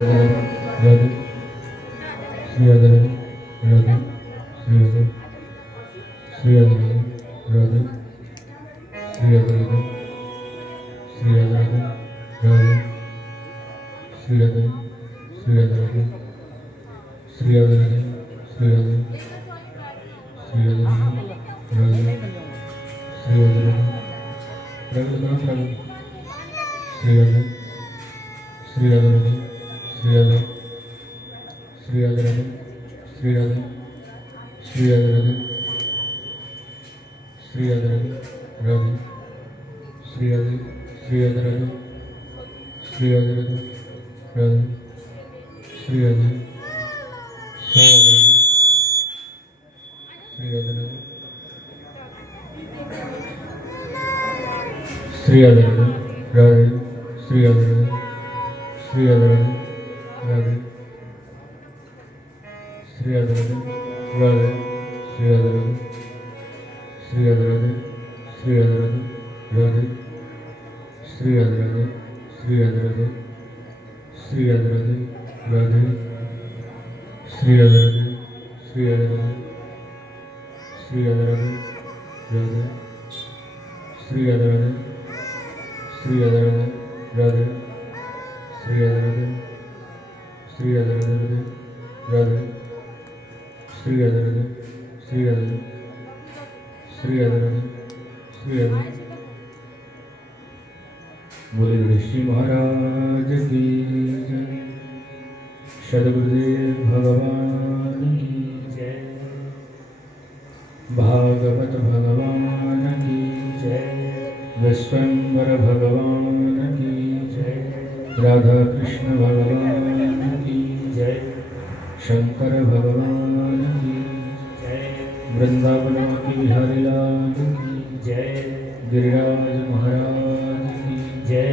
राधे श्री राधे राधे श्री राधे श्री राधे राधे श्री राधे श्री राधे राधे श्री राधे श्री राधे श्री राधे श्री राधे श्री राधे राधे श्री राधे राधे श्री राधे श्री राधे श्री राधे श्री राधे राधे श्री राधे श्री राधे राधे श्री राधे राधे राधे श्री राधे श्री राधे राधे श्री राधे राधे राधे श्री राधे श्री राधे राधे श्री राधे राधे राधे श्री राधे राधे श्री राधे राधे राधे श्री राधे राधे राधे श्री राधे राधे श्री राधे राधे श्री राधे राधे राधे श्री राधे राधे श्री राधे राधे श्री राधे राधे राधे श्री राधे राधे श्री राधे राधे श्री राधे राधे राधे श्री राधे राधे श्री राधे राधे राधे श्री राधे राधे श्री राधे राधे राधे श्री राधे राधे श्री राधे श्री राधे राधे श्री राधे बोले ऋषि महाराज की जय, सद्गुरुदेव भगवान की जय, भागवत भगवान की जय, विश्वम्भर भगवान की जय, राधा कृष्ण भगवान की जय, शंकर भगवान की जय, वृंदावन की बिहारी लाल की जय, गिरिराज महाराज की जय,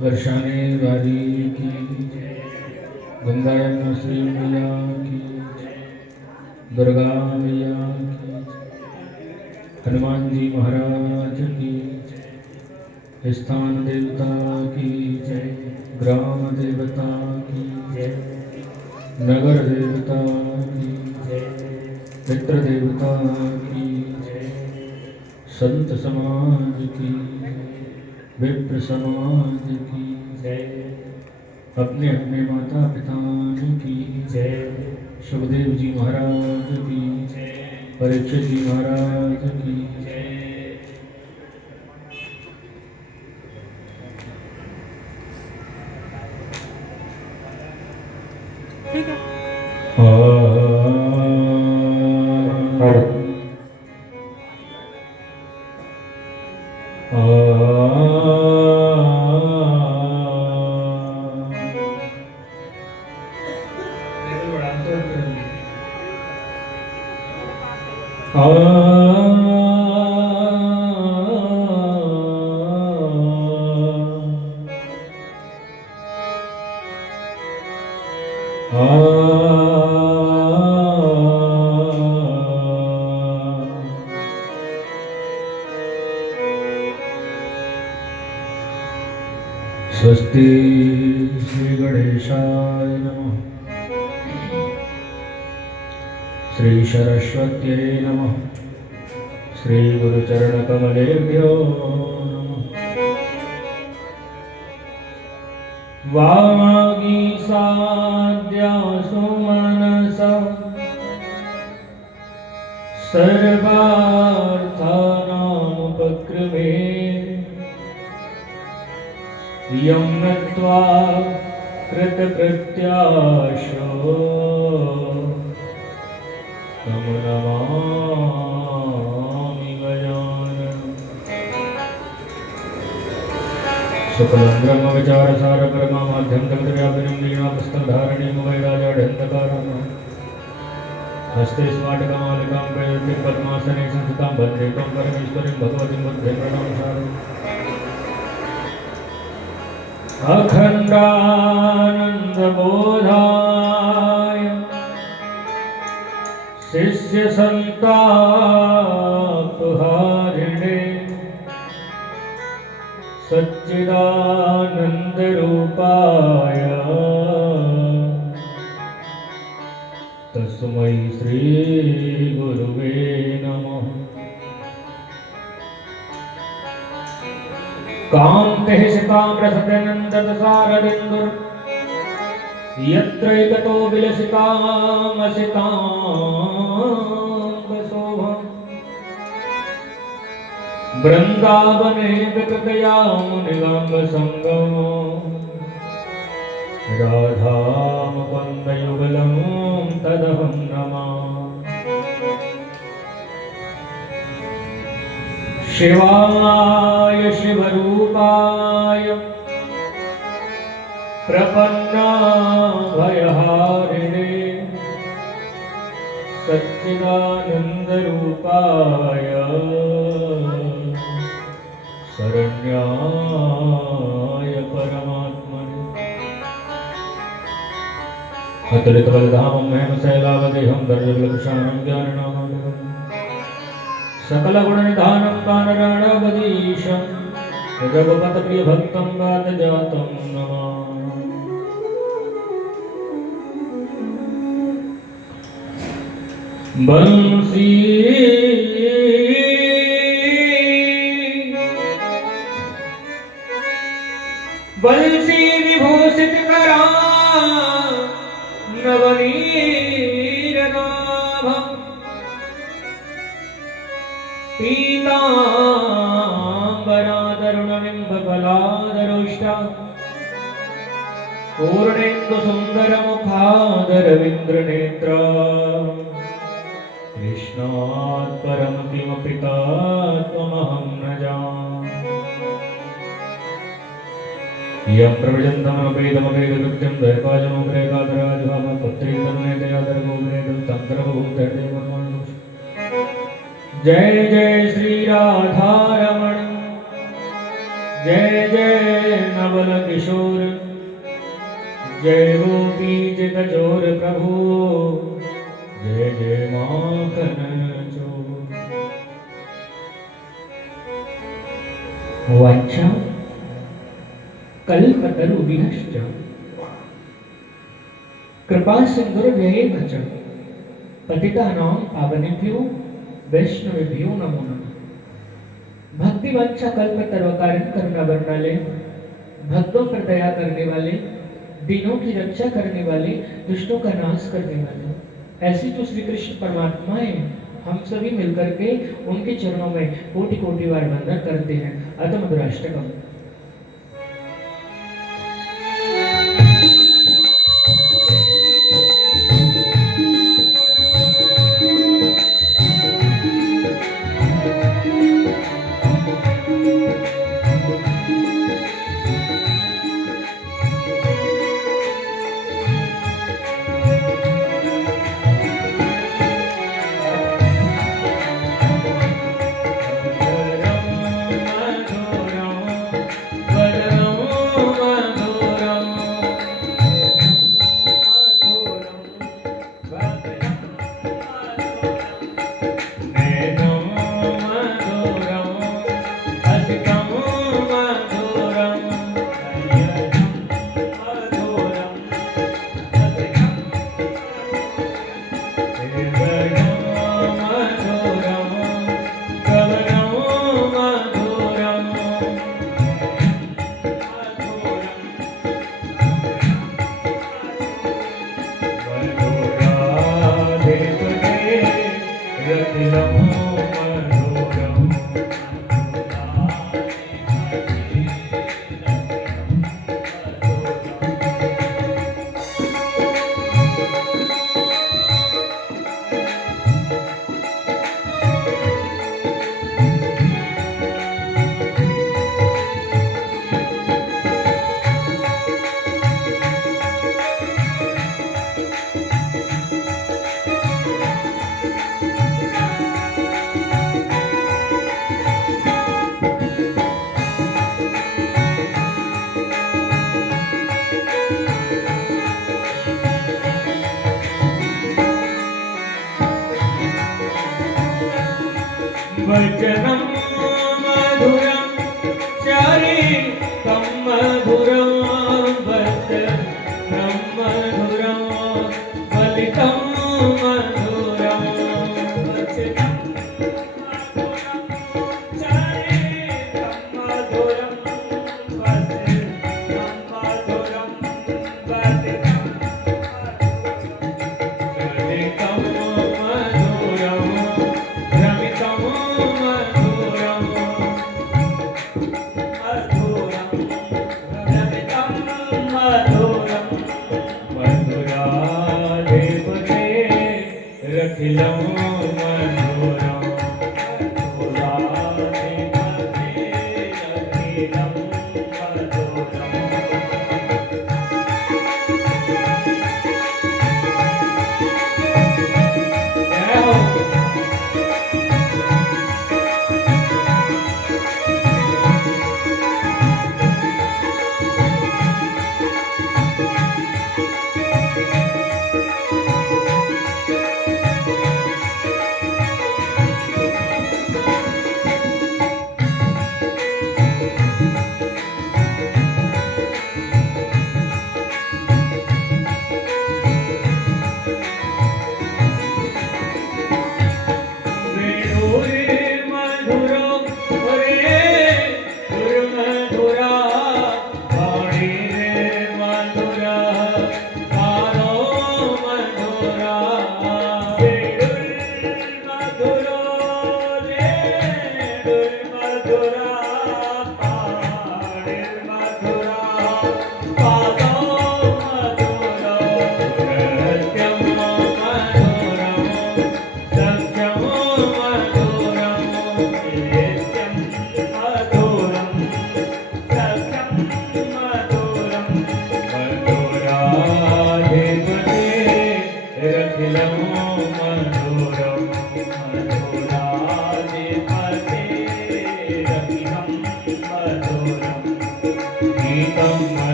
वर्षाने वारी की जय, गंगा यमुना श्री मैया की जय, दुर्गा मैया की जय, हनुमान जी महाराज की जय, स्थान देवता की जय, ग्राम देवता की जय, नगर देवता की जय, पितृ देवता की जय, संत समाज की विप्र समाज की जय, अपने अपने माता पिता की जय, सुखदेव जी महाराज की जय, परीक्षित जी महाराज की जय। ठीक है। स्वस्ति श्री गणेशाय नमः, श्री सरस्वत्यै नमः, श्री गुरुचरण कमलेभ्यो नमः। वागीसाद्यासु मनसा सर्वार्थानामुपक्रमे यं नत्वा कृतकृत्याशो तं नमामि गजाननम्। शुक्लं ब्रह्मविचारसार परमाद्यं तत्व्यापिनं लीनापुस्तकं धारणीं वैराजढन्धकारम् हस्ते स्फाटकमालिकां प्रयुज्य पद्मासने संस्थितां वन्दे त्वं परमेश्वरीं भगवतीं बुद्धे प्रणमसारम्। अखण्डानन्दबोधाय शिष्यसन्तापहारिणे सच्चिदानन्दरूपाय रूपाय तस्मै श्री गुरुवे नमः। कान्तेः सिताम्रसदनन्दतसारबिन्दुर् यत्रैकतो विलसितामसिताङ्गशोभम् वृन्दावने विकृतया मुनिगाङ्गसङ्गमो राधामुकुन्दयुगलं तदहं नमामि। शिवाय शिवरूपाय प्रपन्नाभयहारिणे सच्चिदानन्दरूपाय शरण्याय परमात्मने अतुलितबलधामं हेमशैलावदेहं दर्शकुलकुशानं ज्ञाननामकं सकलगुणनिधानं कानराणावधीशं रघुपतप्रियभक्तं वातजातं नमामि। बंसी बंसी विभूषित करा नवनीरनाभं पीताम्बरादरुणबिम्बफलादरोष्टा पूर्णेन्दुसुन्दरमुखादरविन्द्रनेत्रा कृष्णात् परं किमपि तत्त्वमहं न जाने। यं प्रव्रजन्तमनुपेदमपेदकृत्यं दैवाजमोग्रेकादराजुहामपत्रीतन्मेदयादरगोग्रेदं तन्त्रभूतैर्देवमनुष। जय जय श्री राधारमण, जय जय नवल किशोर, जय गोपी जगचोर प्रभु, जय जय माखन चोर। वाचा कल्पतरुभ्यश्च कृपा सिंधुर्भ्येव च पतितानां पावनेभ्यो वैष्णवेभ्यो नमो नमः। भक्ति वांछा कल्पतरु कारण करुणा वर्णालय, भक्तों पर दया करने वाले, दीनों की रक्षा करने वाले, दुष्टों का नाश करने वाले, ऐसी जो श्री कृष्ण परमात्मा है, हम सभी मिलकर के उनके चरणों में कोटि कोटि बार वंदन करते हैं। अतः मधुराष्टकम। वचनं मधुरं चरितं मधुरं Govinda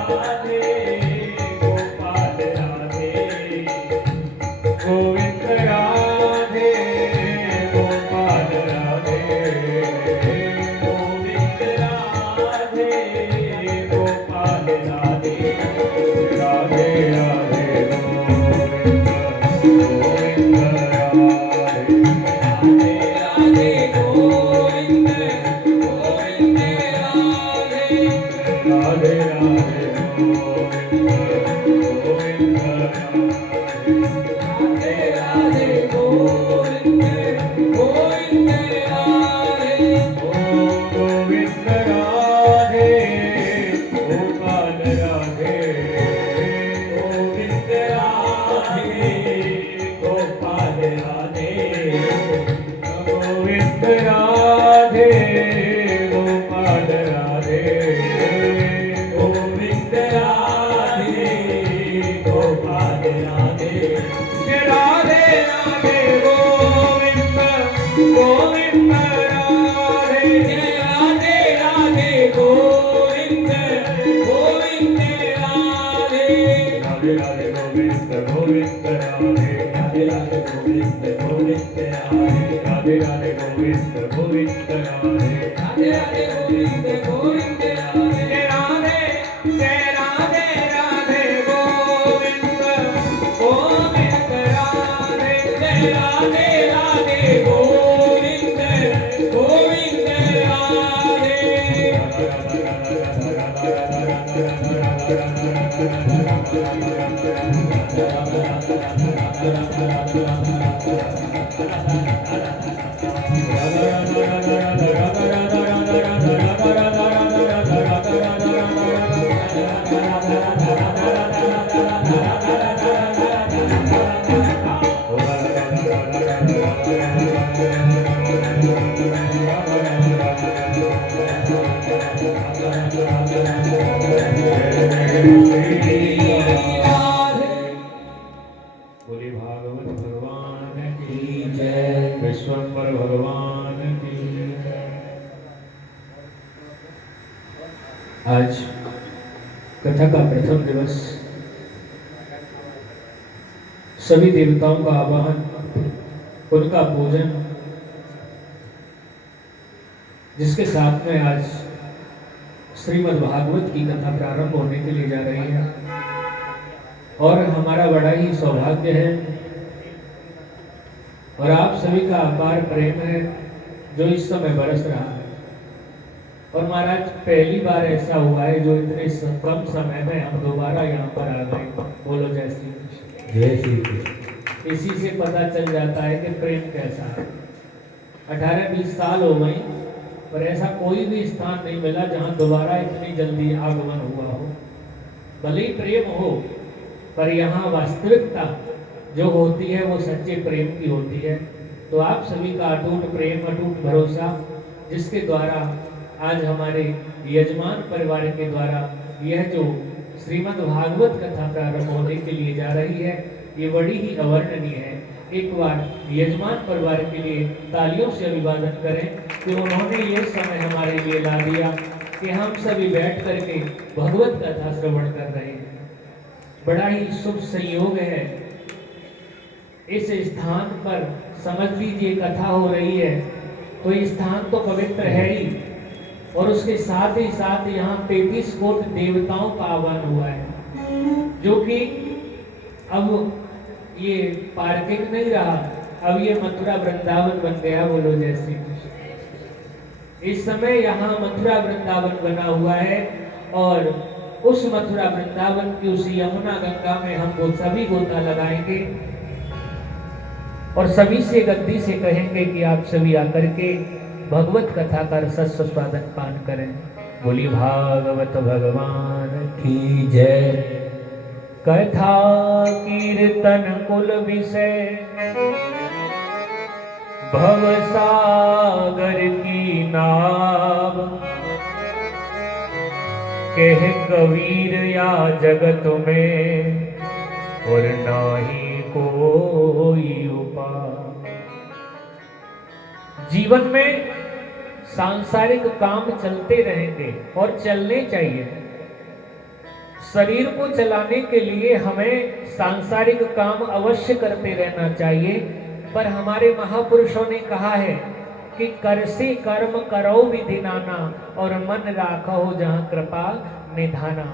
Radhe Gopal आज कथा का प्रथम दिवस, सभी देवताओं का आवाहन, उनका पूजन, जिसके साथ में आज श्रीमद् भागवत की कथा प्रारंभ होने के लिए जा रही है। और हमारा बड़ा ही सौभाग्य है और आप सभी का अपार प्रेम है जो इस समय बरस रहा है। और महाराज पहली बार ऐसा हुआ है जो इतने कम समय में हम दोबारा यहाँ पर आ गए। बोलो जय श्री कृष्ण। जय श्री कृष्ण। इसी से पता चल जाता है कि प्रेम कैसा है। 18-20 साल हो गई पर ऐसा कोई भी स्थान नहीं मिला जहाँ दोबारा इतनी जल्दी आगमन हुआ हो। भले ही प्रेम हो पर यहाँ वास्तविकता जो होती है वो सच्चे प्रेम की होती है। तो आप सभी का अटूट प्रेम, अटूट भरोसा, जिसके द्वारा आज हमारे यजमान परिवार के द्वारा यह जो श्रीमद् भागवत कथा प्रारंभ होने के लिए जा रही है, ये बड़ी ही अवर्णनीय है। एक बार यजमान परिवार के लिए तालियों से अभिवादन करें कि उन्होंने ये समय हमारे लिए ला दिया कि हम सभी बैठ करके भगवत कथा श्रवण कर रहे हैं। बड़ा ही शुभ संयोग है। इस स्थान पर समझ लीजिए कथा हो रही है तो ये स्थान तो पवित्र है ही, और उसके साथ ही साथ यहाँ 33 कोटि देवताओं का आह्वान हुआ है, जो कि अब ये पार्किंग नहीं रहा, अब ये मथुरा वृंदावन बन गया। बोलो जय श्री कृष्ण। इस समय यहाँ मथुरा वृंदावन बना हुआ है और उस मथुरा वृंदावन की उस यमुना गंगा में हम सभी गोता लगाएंगे और सभी से गद्दी से कहेंगे कि आप सभी आकर के भगवत कथा का रसस्वादन पान करें। बोली भागवत भगवान की जय। कथा कीर्तन कुल विषय भव सागर की नाव, कह कबीर या जगत में और नाही कोई उपाय। जीवन में सांसारिक काम चलते रहेंगे और चलने चाहिए। शरीर को चलाने के लिए हमें सांसारिक काम अवश्य करते रहना चाहिए, पर हमारे महापुरुषों ने कहा है कि कर से कर्म करो विधि नाना और मन राखो जहाँ कृपा निधाना।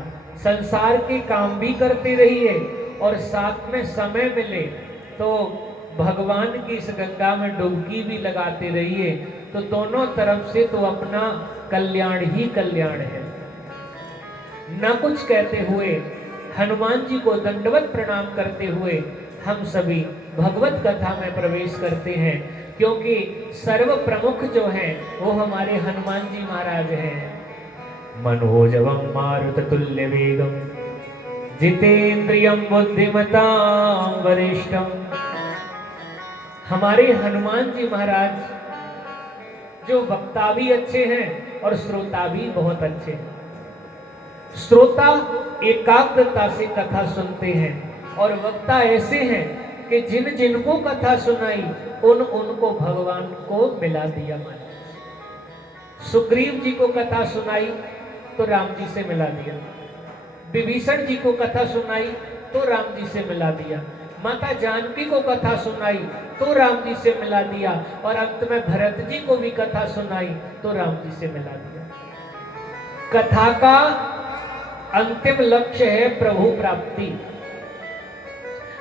संसार के काम भी करते रहिए और साथ में समय मिले तो भगवान की इस गंगा में डुबकी भी लगाते रहिए, तो दोनों तरफ से तो अपना कल्याण ही कल्याण है। न कुछ कहते हुए हनुमान जी को दंडवत प्रणाम करते हुए हम सभी भगवत कथा में प्रवेश करते हैं, क्योंकि सर्व प्रमुख जो हैं वो हमारे हनुमान जी महाराज हैं। मनोजवम मारुततुल्य वेगम जितेंद्रियम बुद्धिमतां वरिष्ठम। हमारे हनुमान जी महाराज जो वक्ता भी अच्छे हैं और श्रोता भी बहुत अच्छे हैं। श्रोता एकाग्रता से कथा सुनते हैं और वक्ता ऐसे हैं कि जिन जिनको कथा सुनाई उनको भगवान को मिला दिया महाराज। सुग्रीव जी को कथा सुनाई तो राम जी से मिला दिया, विभीषण जी को कथा सुनाई तो राम जी से मिला दिया, माता जानकी को कथा सुनाई तो राम जी से मिला दिया, और अंत में भरत जी को भी कथा सुनाई तो राम जी से मिला दिया। कथा का अंतिम लक्ष्य है प्रभु प्राप्ति,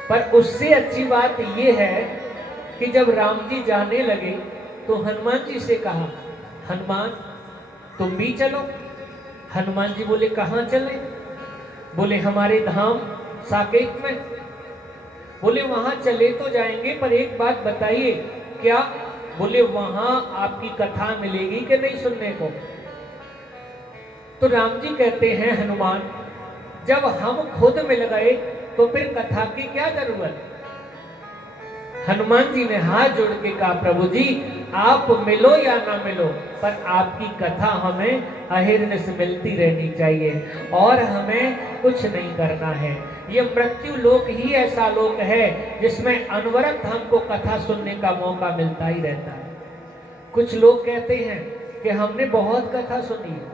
पर उससे अच्छी बात यह है कि जब राम जी जाने लगे तो हनुमान जी से कहा, हनुमान तुम भी चलो। हनुमान जी बोले कहाँ चले? बोले हमारे धाम साकेत में। बोले वहां चले तो जाएंगे, पर एक बात बताइए क्या? बोले वहां आपकी कथा मिलेगी कि नहीं सुनने को? तो राम जी कहते हैं, हनुमान जब हम खुद मिल गए तो फिर कथा की क्या जरूरत? हनुमान जी ने हाथ जोड़ के कहा, प्रभु जी आप मिलो या ना मिलो, पर आपकी कथा हमें अहिर्निश मिलती रहनी चाहिए और हमें कुछ नहीं करना है। ये मृत्यु लोक ही ऐसा लोक है जिसमें अनवरत हमको कथा सुनने का मौका मिलता ही रहता है। कुछ लोग कहते हैं कि हमने बहुत कथा सुनी है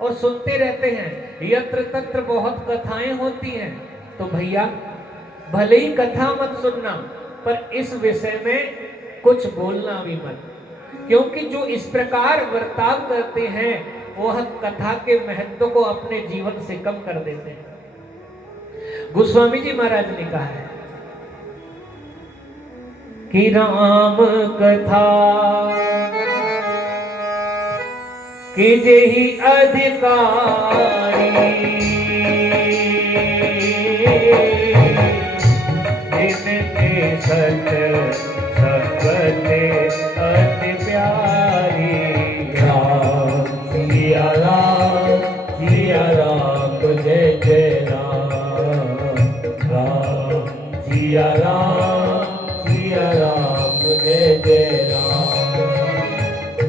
और सुनते रहते हैं, यत्र तत्र बहुत कथाएं होती हैं। तो भैया भले ही कथा मत सुनना, पर इस विषय में कुछ बोलना भी मत, क्योंकि जो इस प्रकार वर्ताव करते हैं वह कथा के महत्व को अपने जीवन से कम कर देते हैं। गोस्वामी जी महाराज ने कहा है कि राम कथा कि जेहि अधिकारी जिनके सत सबते अति प्यारी। राम सिया राम जय जय राम। राम सिया राम जय जय राम।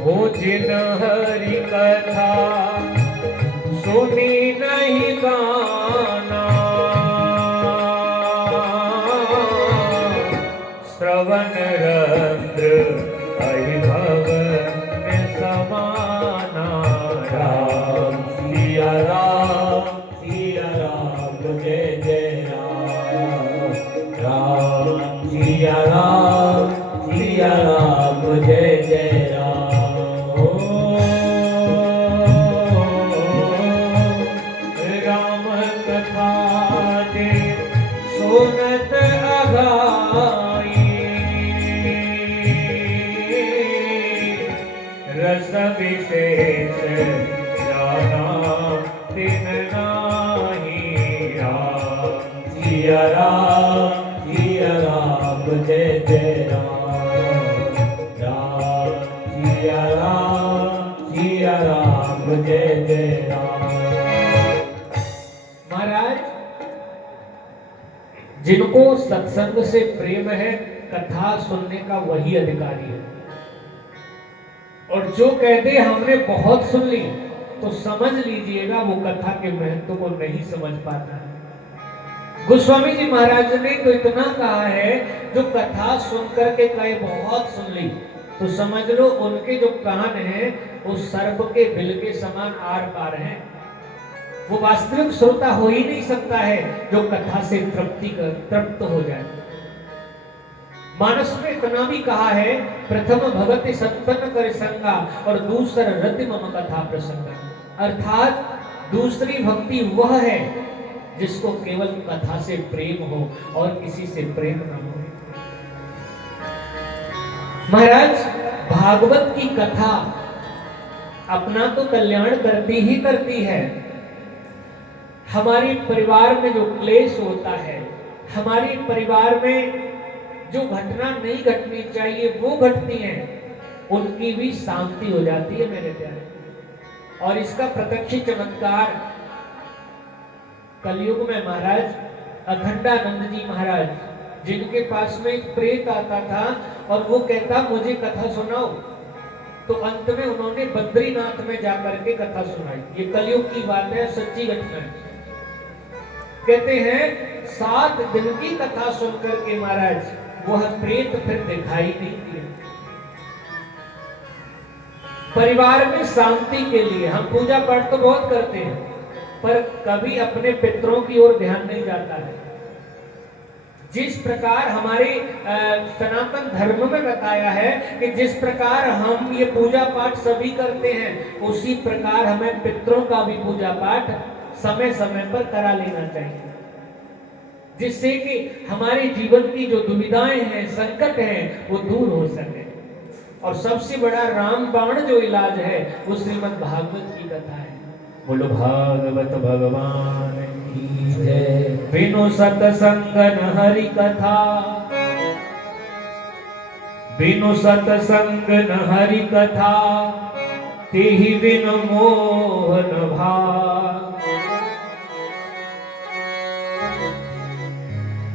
वो जिन हरि कथा सुनी नहीं गाना, श्रवण रंध्र अभिभव में समाना। राम सिया राम जय जय राम। राम सिया राम जय जय राम। राम कथा दे सुनत अघाई, रस विशेष जाना दिन नाही। राम सिया राम जय जय राम। राम सिया राम जय जय राम। महाराज जिनको सत्संग से प्रेम है, कथा सुनने का वही अधिकारी है। और जो कहते हमने बहुत सुन ली, तो समझ लीजिएगा वो कथा के महत्व को नहीं समझ पाता है। गोस्वामी जी महाराज ने तो इतना कहा है, जो कथा सुन करके कहे बहुत सुन ली, तो समझ लो उनके जो कान हैं वो सर्प के बिल के समान आर पार हैं। वो वास्तविक श्रोता हो ही नहीं सकता है जो कथा से तृप्त हो जाए। मानस में इतना भी कहा है, प्रथम भगति संतन कर संगा और दूसर रति मम कथा प्रसंगा। अर्थात दूसरी भक्ति वह है जिसको केवल कथा से प्रेम हो और किसी से प्रेम न हो। महाराज भागवत की कथा अपना तो कल्याण करती ही करती है, हमारे परिवार में जो क्लेश होता है, हमारे परिवार में जो घटना नहीं घटनी चाहिए वो घटती हैं, उनकी भी शांति हो जाती है मेरे प्यारे। और इसका प्रत्यक्ष चमत्कार कलयुग में महाराज अखंडानंद जी महाराज, जिनके पास में एक प्रेत आता था और वो कहता मुझे कथा सुनाओ, तो अंत में उन्होंने बद्रीनाथ में जाकर के कथा सुनाई। ये कलयुग की बात है, सच्ची घटना है। कहते हैं 7 दिन की कथा सुनकर के महाराज वह प्रेत फिर दिखाई नहीं दिया। परिवार में शांति के लिए हम पूजा पाठ तो बहुत करते हैं, पर कभी अपने पितरों की ओर ध्यान नहीं जाता है। जिस प्रकार हमारे सनातन धर्म में बताया है कि जिस प्रकार हम ये पूजा पाठ सभी करते हैं, उसी प्रकार हमें पितरों का भी पूजा पाठ समय समय पर करा लेना चाहिए, जिससे कि हमारे जीवन की जो दुविधाएं हैं, संकट हैं, वो दूर हो सके। और सबसे बड़ा रामबाण जो इलाज है वो श्रीमद् भागवत की कथा है। बोलो भागवत भगवान की जय। बिनु सतसंग न हरि कथा, बिनु सतसंग न हरि कथा, तेहि बिनु मोहन भाग।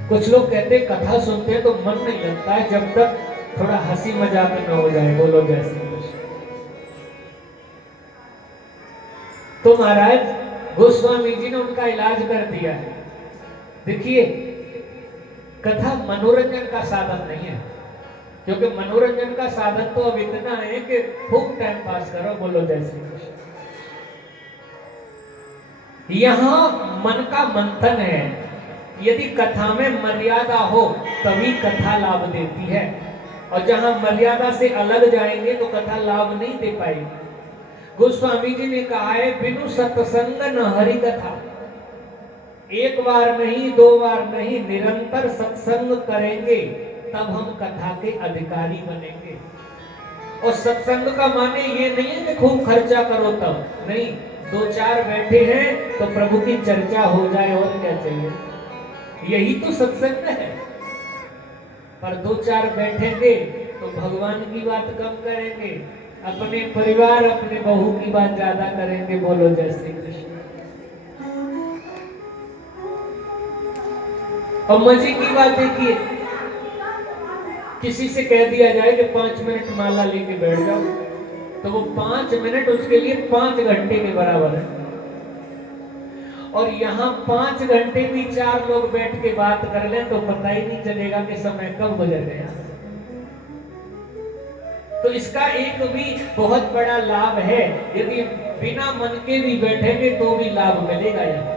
कुछ लोग कहते हैं कथा सुनते हैं तो मन नहीं लगता है जब तक थोड़ा हंसी मजाक न हो जाए। बोलो जय श्री कृष्ण। तो महाराज गोस्वामी जी ने उनका इलाज कर दिया है। देखिए, कथा मनोरंजन का साधन नहीं है, क्योंकि मनोरंजन का साधन तो अब इतना है कि खूब टाइम पास करो। बोलो जय श्री कृष्ण। यहां मन का मंथन है। यदि कथा में मर्यादा हो तभी कथा लाभ देती है, और जहां मर्यादा से अलग जाएंगे तो कथा लाभ नहीं दे पाएगी। गोस्वामी जी ने कहा है बिनु सत्संग न हरि कथा। एक बार नहीं, 2 बार नहीं, निरंतर सत्संग करेंगे तब हम कथा के अधिकारी बनेंगे। और सत्संग का माने ये नहीं है कि खूब खर्चा करो तब नहीं, 2-4 बैठे हैं तो प्रभु की चर्चा हो जाए, और क्या चाहिए। यही तो सत्संग है। पर 2-4 बैठेंगे तो भगवान की बात कम करेंगे, अपने परिवार, अपने बहू की बात ज्यादा करेंगे। बोलो जय श्री कृष्ण। और मजे की बात देखिए, किसी से कह दिया जाए कि 5 मिनट माला लेके बैठ जाओ, तो वो 5 मिनट उसके लिए 5 घंटे के बराबर है। और यहाँ 5 घंटे भी 4 लोग बैठ के बात कर लें तो पता ही नहीं चलेगा कि समय कब गुजर गया। तो इसका एक भी बहुत बड़ा लाभ है, यदि बिना मन के भी बैठेंगे तो भी लाभ मिलेगा। यहाँ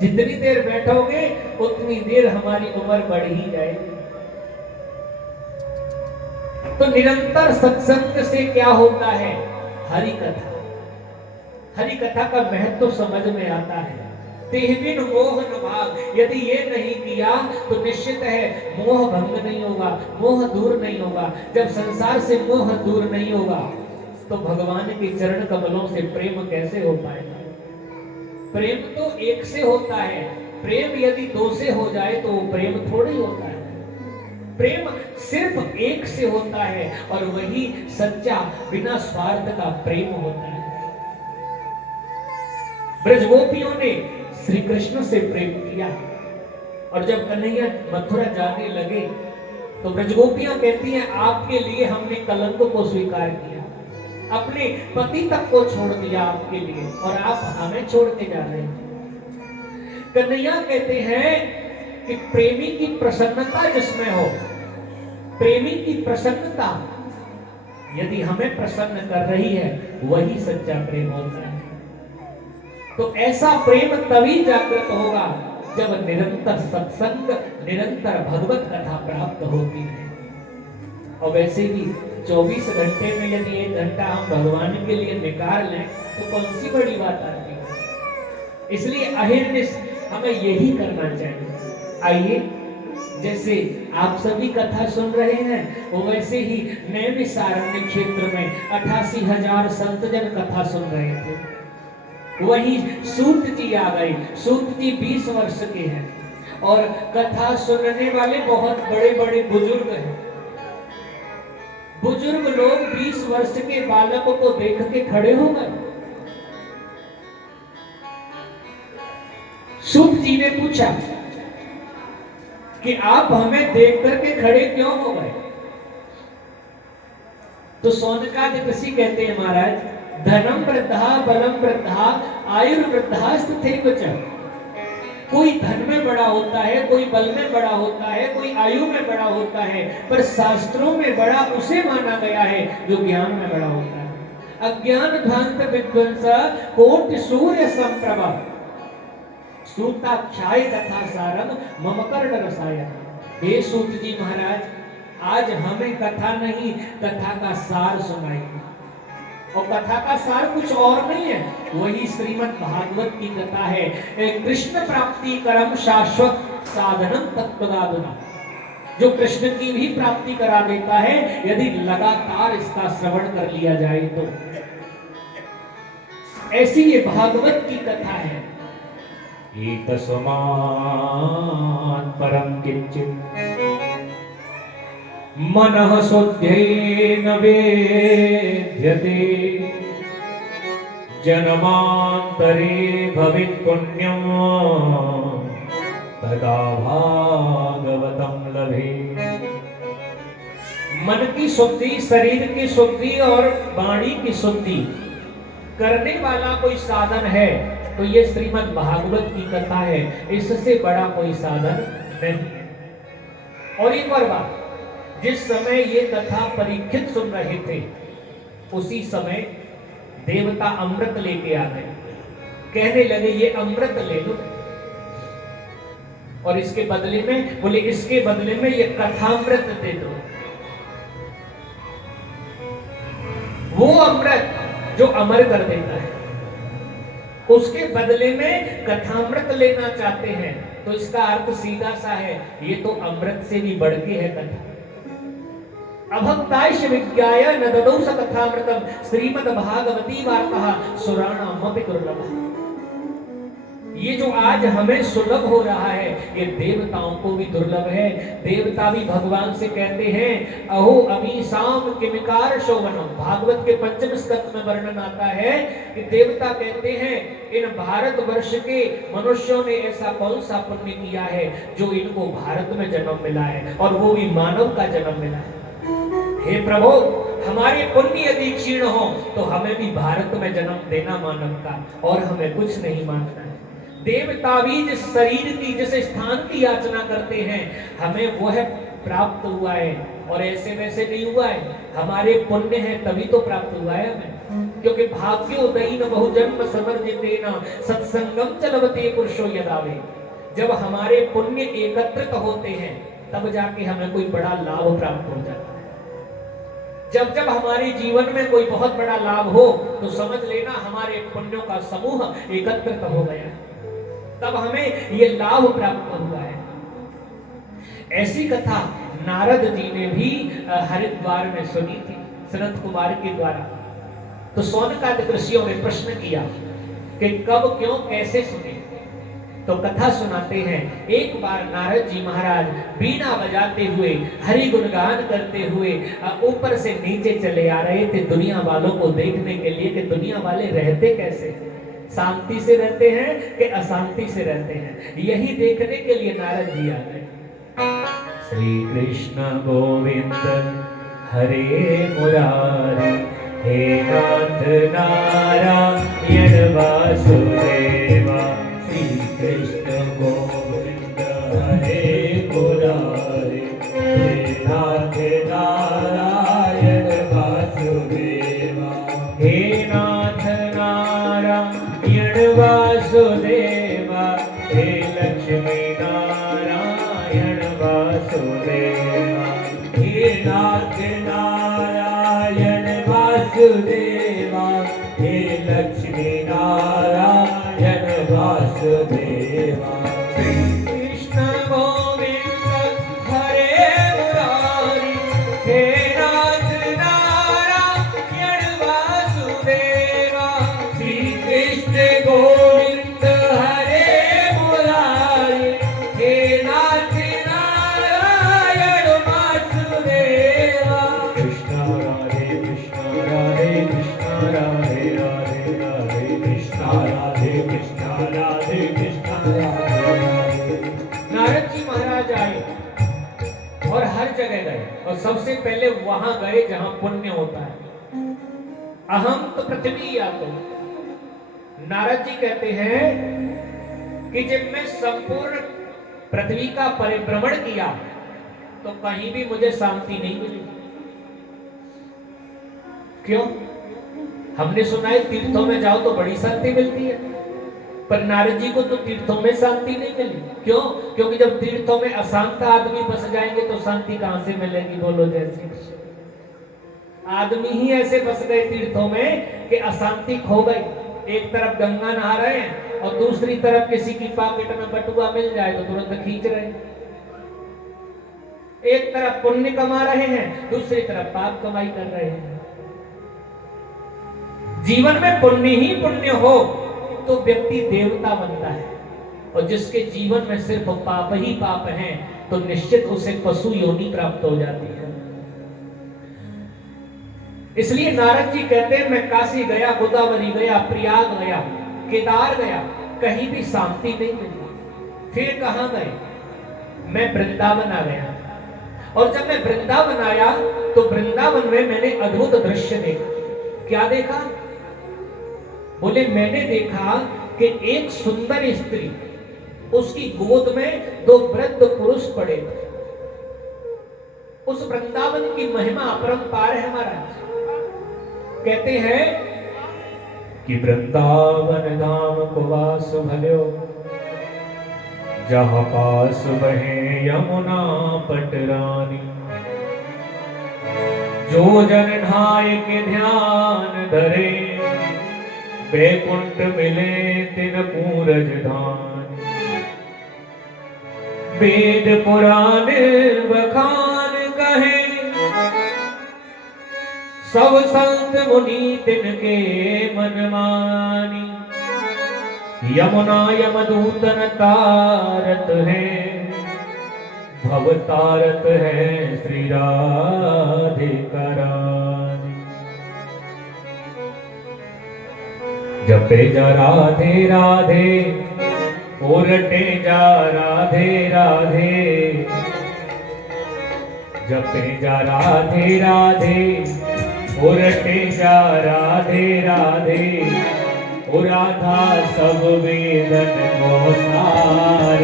जितनी देर बैठोगे उतनी देर हमारी उम्र बढ़ ही जाएगी। तो निरंतर सत्संग से क्या होता है? हरि कथा, हरि कथा का महत्व समझ में आता है। तेहबिन मोहन भाग, यदि ये नहीं किया तो निश्चित है मोह भंग नहीं होगा, मोह दूर नहीं होगा। जब संसार से मोह दूर नहीं होगा तो भगवान के चरण कमलों से प्रेम कैसे हो पाएगा? प्रेम तो एक से होता है, प्रेम यदि 2 से हो जाए तो वो प्रेम थोड़ी होता है। प्रेम सिर्फ एक से होता है और वही सच्चा बिना स्वार्थ का प्रेम होता है। ब्रजगोपियों ने श्री कृष्ण से प्रेम किया, और जब कन्हैया मथुरा जाने लगे तो ब्रजगोपियां कहती हैं आपके लिए हमने कलंक को स्वीकार किया, अपने पति तक को छोड़ दिया आपके लिए, और आप हमें छोड़ के जा रहे हैं। कन्हैया कहते हैं कि प्रेमी की प्रसन्नता जिसमें हो, प्रेमी की प्रसन्नता यदि हमें प्रसन्न कर रही है वही सच्चा प्रेम होता है। तो ऐसा प्रेम तभी जागृत होगा जब निरंतर सत्संग, निरंतर भगवत कथा प्राप्त होती है। और वैसे भी 24 घंटे में यदि 1 घंटा हम भगवान के लिए निकाल लें तो कौन सी बड़ी बात आती है। इसलिए अहिर्निश हमें यही करना चाहिए। आइए, जैसे आप सभी कथा सुन रहे हैं वो वैसे ही नैमिषारण्य क्षेत्र में 88,000 संतजन कथा सुन रहे थे। वही सूत जी आ गए। सूत जी 20 वर्ष के हैं और कथा सुनने वाले बहुत बड़े बड़े बुजुर्ग हैं। बुजुर्ग लोग 20 वर्ष के बालक को देख के खड़े हो गए। सूत जी ने पूछा कि आप हमें देख करके खड़े क्यों हो गए? तो सोनकादि ऋषि कहते हैं महाराज, धनम वृद्धा बलम वृद्धा आयुर्वृद्धास्तथैव च। कोई धन में बड़ा होता है, कोई बल में बड़ा होता है, कोई आयु में बड़ा होता है, पर शास्त्रों में बड़ा उसे माना गया है जो ज्ञान में बड़ा होता है। अज्ञान ध्वांत विध्वंस कोटि सूर्य संप्रभा सूताक्षाय कथा सारम मम कर्ण रसायन। हे सूत जी महाराज, आज हमें कथा नहीं, कथा का सार सुनाइए। और कथा का सार कुछ और नहीं है, वही श्रीमद् भागवत की कथा है। कृष्ण प्राप्ति करम शाश्वत साधनम तत्पदादुना, जो कृष्ण की भी प्राप्ति करा देता है यदि लगातार इसका श्रवण कर लिया जाए तो। ऐसी ये भागवत की कथा है। एतस्मात् परम किंचित् मनः शुद्धेन वेद्यते जन्मांतरे भवेत् पुण्यं तदा भागवतं लभे। मन की शुद्धि, शरीर की शुद्धि और वाणी की शुद्धि करने वाला कोई साधन है तो ये श्रीमद् भागवत की कथा है। इससे बड़ा कोई साधन नहीं है। और एक और बात, जिस समय ये कथा परीक्षित सुन रहे थे उसी समय देवता अमृत लेके आ गए। कहने लगे ये अमृत ले लो, और इसके बदले में बोले इसके बदले में ये कथामृत दे दो। वो अमृत जो अमर कर देता है, उसके बदले में कथामृत लेना चाहते हैं। तो इसका अर्थ सीधा सा है, ये तो अमृत से भी बढ़ के है कथा। अभक्ताय विज्ञाय न ददौ स कथामृतम श्रीमद् भागवती वार्ता सुराणामपि दुर्लभः। ये जो आज हमें सुलभ हो रहा है ये देवताओं को भी दुर्लभ है। देवता भी भगवान से कहते हैं अहो अमीसाम किमिकार शोभनम। भागवत के 5वें स्कंद में वर्णन आता है कि देवता कहते हैं इन भारतवर्ष के मनुष्यों ने ऐसा कौन सा पुण्य किया है जो इनको भारत में जन्म मिला है, और वो भी मानव का जन्म मिला है। हे प्रभु, हमारे पुण्य यदि क्षीण हो तो हमें भी भारत में जन्म देना मानव का, और हमें कुछ नहीं मांगना है। देवता भी जिस शरीर की, जिस स्थान की याचना करते हैं हमें वह प्राप्त हुआ है, और ऐसे वैसे नहीं हुआ है। हमारे पुण्य है तभी तो प्राप्त हुआ है हमें, क्योंकि भाग्योदयीन बहुजन्म समर्जितेन सत्संगम चलवते पुरुषो यदावे। जब हमारे पुण्य एकत्रित होते हैं तब जाके हमें कोई बड़ा लाभ प्राप्त हो जाता है। जब जब हमारे जीवन में कोई बहुत बड़ा लाभ हो तो समझ लेना हमारे पुण्यों का समूह एकत्रित हो गया, तब हमें ये लाभ प्राप्त हुआ है। ऐसी कथा नारद जी ने भी हरिद्वार में सुनी थी सनत कुमार के द्वारा। तो सौनकादि ऋषियों ने प्रश्न किया कि कब, क्यों, कैसे सुने। तो कथा सुनाते हैं, एक बार नारद जी महाराज बीना बजाते हुए, हरि गुणगान करते हुए ऊपर से नीचे चले आ रहे थे दुनिया वालों को देखने के लिए कि दुनिया वाले रहते कैसे, शांति से रहते हैं कि अशांति से रहते हैं। यही देखने के लिए नारद जी आ गए। श्री कृष्ण गोविंद हरे मुरारी, हे नाथ नारायण वासुदेवा। श्री कृष्ण गोविंद हरे मुरारी, हे नाथ नारायण वासुदेवा। हे नाथ नारायण वासुदेवा, हे लक्ष्मी नारायण वासुदेवा। हे नाथ नारायण वासुदेवा, हे लक्ष्मी नारायण वासुदेवा। श्री कृष्ण गोविंद हरे मुरारी, हे नाथ नारायण वासुदेवा। श्री कृष्ण जगह गए और सबसे पहले वहां गए जहां पुण्य होता है। अहम तो पृथ्वी या तो नारद जी कहते हैं कि जब मैं संपूर्ण पृथ्वी का परिभ्रमण किया तो कहीं भी मुझे शांति नहीं मिली। क्यों? हमने सुना है तीर्थों में जाओ तो बड़ी शांति मिलती है, पर नारद जी को तो तीर्थों में शांति नहीं मिली। क्यों? क्योंकि जब तीर्थों में अशांत आदमी बस जाएंगे तो शांति कहां से मिलेगी? बोलो जय श्री कृष्ण। आदमी ही ऐसे बस गए तीर्थों में कि अशांति खो गई। एक तरफ गंगा नहा रहे हैं और दूसरी तरफ किसी की पॉकेट में बटुआ मिल जाए तो तुरंत खींच रहे हैं। एक तरफ पुण्य कमा रहे हैं, दूसरी तरफ पाप कमाई कर रहे हैं। जीवन में पुण्य ही पुण्य हो तो व्यक्ति देवता बनता है, और जिसके जीवन में सिर्फ पाप ही पाप हैं तो निश्चित उसे पशु योनि प्राप्त हो जाती है। इसलिए नारद जी कहते हैं मैं काशी गया, गोदावरी गया, प्रयाग गया, केदार गया, कहीं भी शांति नहीं मिली। फिर कहां गए? मैं वृंदावन आ गया, और जब मैं वृंदावन आया तो वृंदावन में मैंने अद्भुत दृश्य देखा। क्या देखा? बोले मैंने देखा कि एक सुंदर स्त्री, उसकी गोद में दो वृद्ध पुरुष पड़े। उस वृंदावन की महिमा अपरंपार है महाराज। कहते हैं कि वृंदावन धाम को वास भल्यो, जहां पास बहे यमुना पटरानी। जो जन नहाय के ध्यान धरे, बैकुंठ मिले तिन पूरज धान। वेद पुराण बखान कहे, सब संत मुनि तिनके मन मानी। यमुना यमदूतन तारत है, भव तारत है श्री राधिका रानी। जपे जा राधे राधे, उरटे जा राधे राधे। जपे जा राधे राधे, उरटे जा राधे राधे। ओ राधा सब वेदन को सार,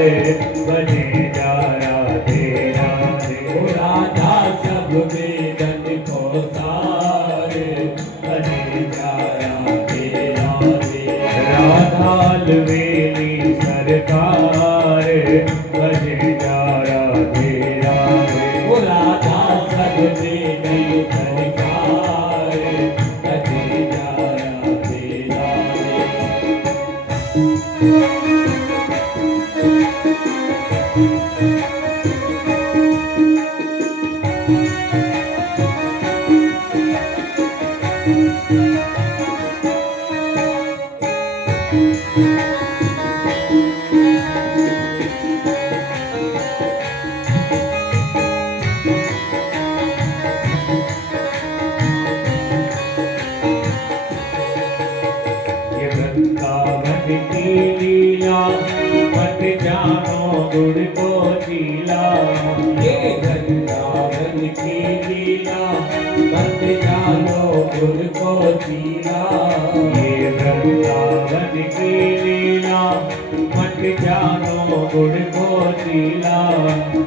बजे जा राधे राधे। ओ राधा सब वेदन को सार, बजे जा राधे राधे। राधा लवेली सरकार, बजे जा राधे राधे। ओ राधा सब वेदन सरकार, बजे जा राधे राधे। गुड़ को चीला, ये वृंदावन की लीला। मत जानो गुड़ को चीला, ये वृंदावन की लीला। मत जानो गुड़ को चीला,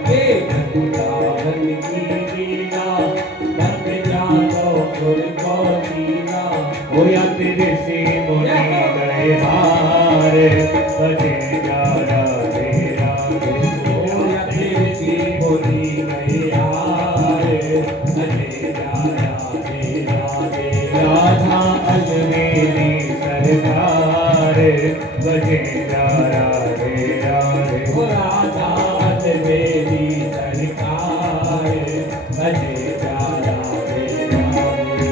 ये वृंदावन की लीला। मत जानो गुड़ को चीला। हो या तेरे से मुनि गए हार, बजे जा राधे राधे। हो या तेरे से मुनि गए हार, बजे जा राधे राधे। राधा अलवेली सरकार, बजे जा राधे राधे। हो राधा अलवेली सरकार, बजे जा राधे राधे।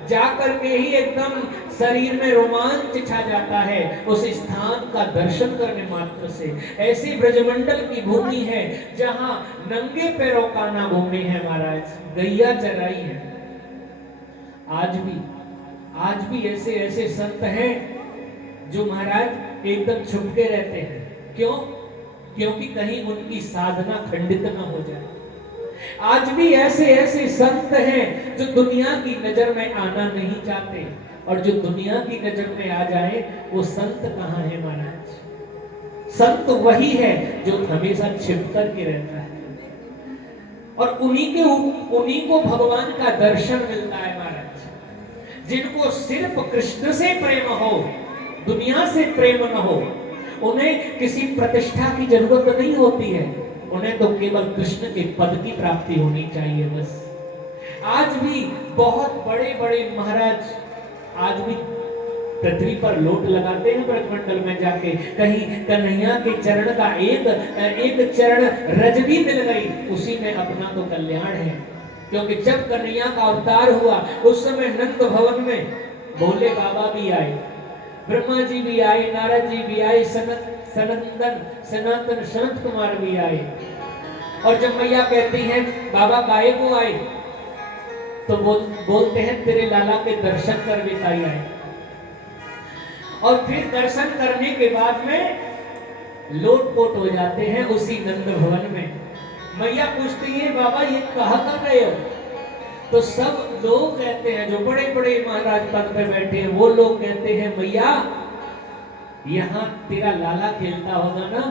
जाकर के ही एकदम शरीर में रोमांच छा जाता है उस स्थान का दर्शन करने मात्र से। ऐसी ब्रजमंडल की भूमि है जहां नंगे पैरों का ना घूमे है महाराज, गैया चराई है। आज भी ऐसे ऐसे संत हैं जो महाराज एकदम छुपके रहते हैं। क्यों? क्योंकि कहीं उनकी साधना खंडित ना हो जाए। आज भी ऐसे ऐसे संत हैं जो दुनिया की नजर में आना नहीं चाहते, और जो दुनिया की नजर में आ जाए वो संत कहाँ है महाराज? संत वही है जो हमेशा छिप कर के रहता है, और उन्हीं को भगवान का दर्शन मिलता है महाराज। जिनको सिर्फ कृष्ण से प्रेम हो, दुनिया से प्रेम न हो, उन्हें किसी प्रतिष्ठा की जरूरत नहीं होती है, उन्हें तो केवल कृष्ण के पद की प्राप्ति होनी चाहिए बस। आज भी बहुत बड़े बड़े महाराज आज भी पृथ्वी पर लोट लगाते हैं ब्रजमंडल में जाके। कहीं कन्हैया के चरण का एक चरण रज भी मिल गई, उसी में अपना तो कल्याण है। क्योंकि जब कन्हैया का अवतार हुआ उस समय नंद भवन में भोले बाबा भी आए, ब्रह्मा जी भी आए, नारद जी भी आए, सनातन सनत कुमार भी आए। और जब मैया कहती है बाबा काहे को आए, तो बोलते हैं तेरे लाला के दर्शन कर बिताई आए। और फिर दर्शन करने के बाद में लोटपोट हो जाते हैं उसी नंद भवन में। मैया पूछती है बाबा ये कहाँ कर रहे हो? तो सब लोग कहते हैं, जो बड़े बड़े महाराज पद पे बैठे हैं वो लोग कहते हैं मैया यहाँ तेरा लाला खेलता होगा ना,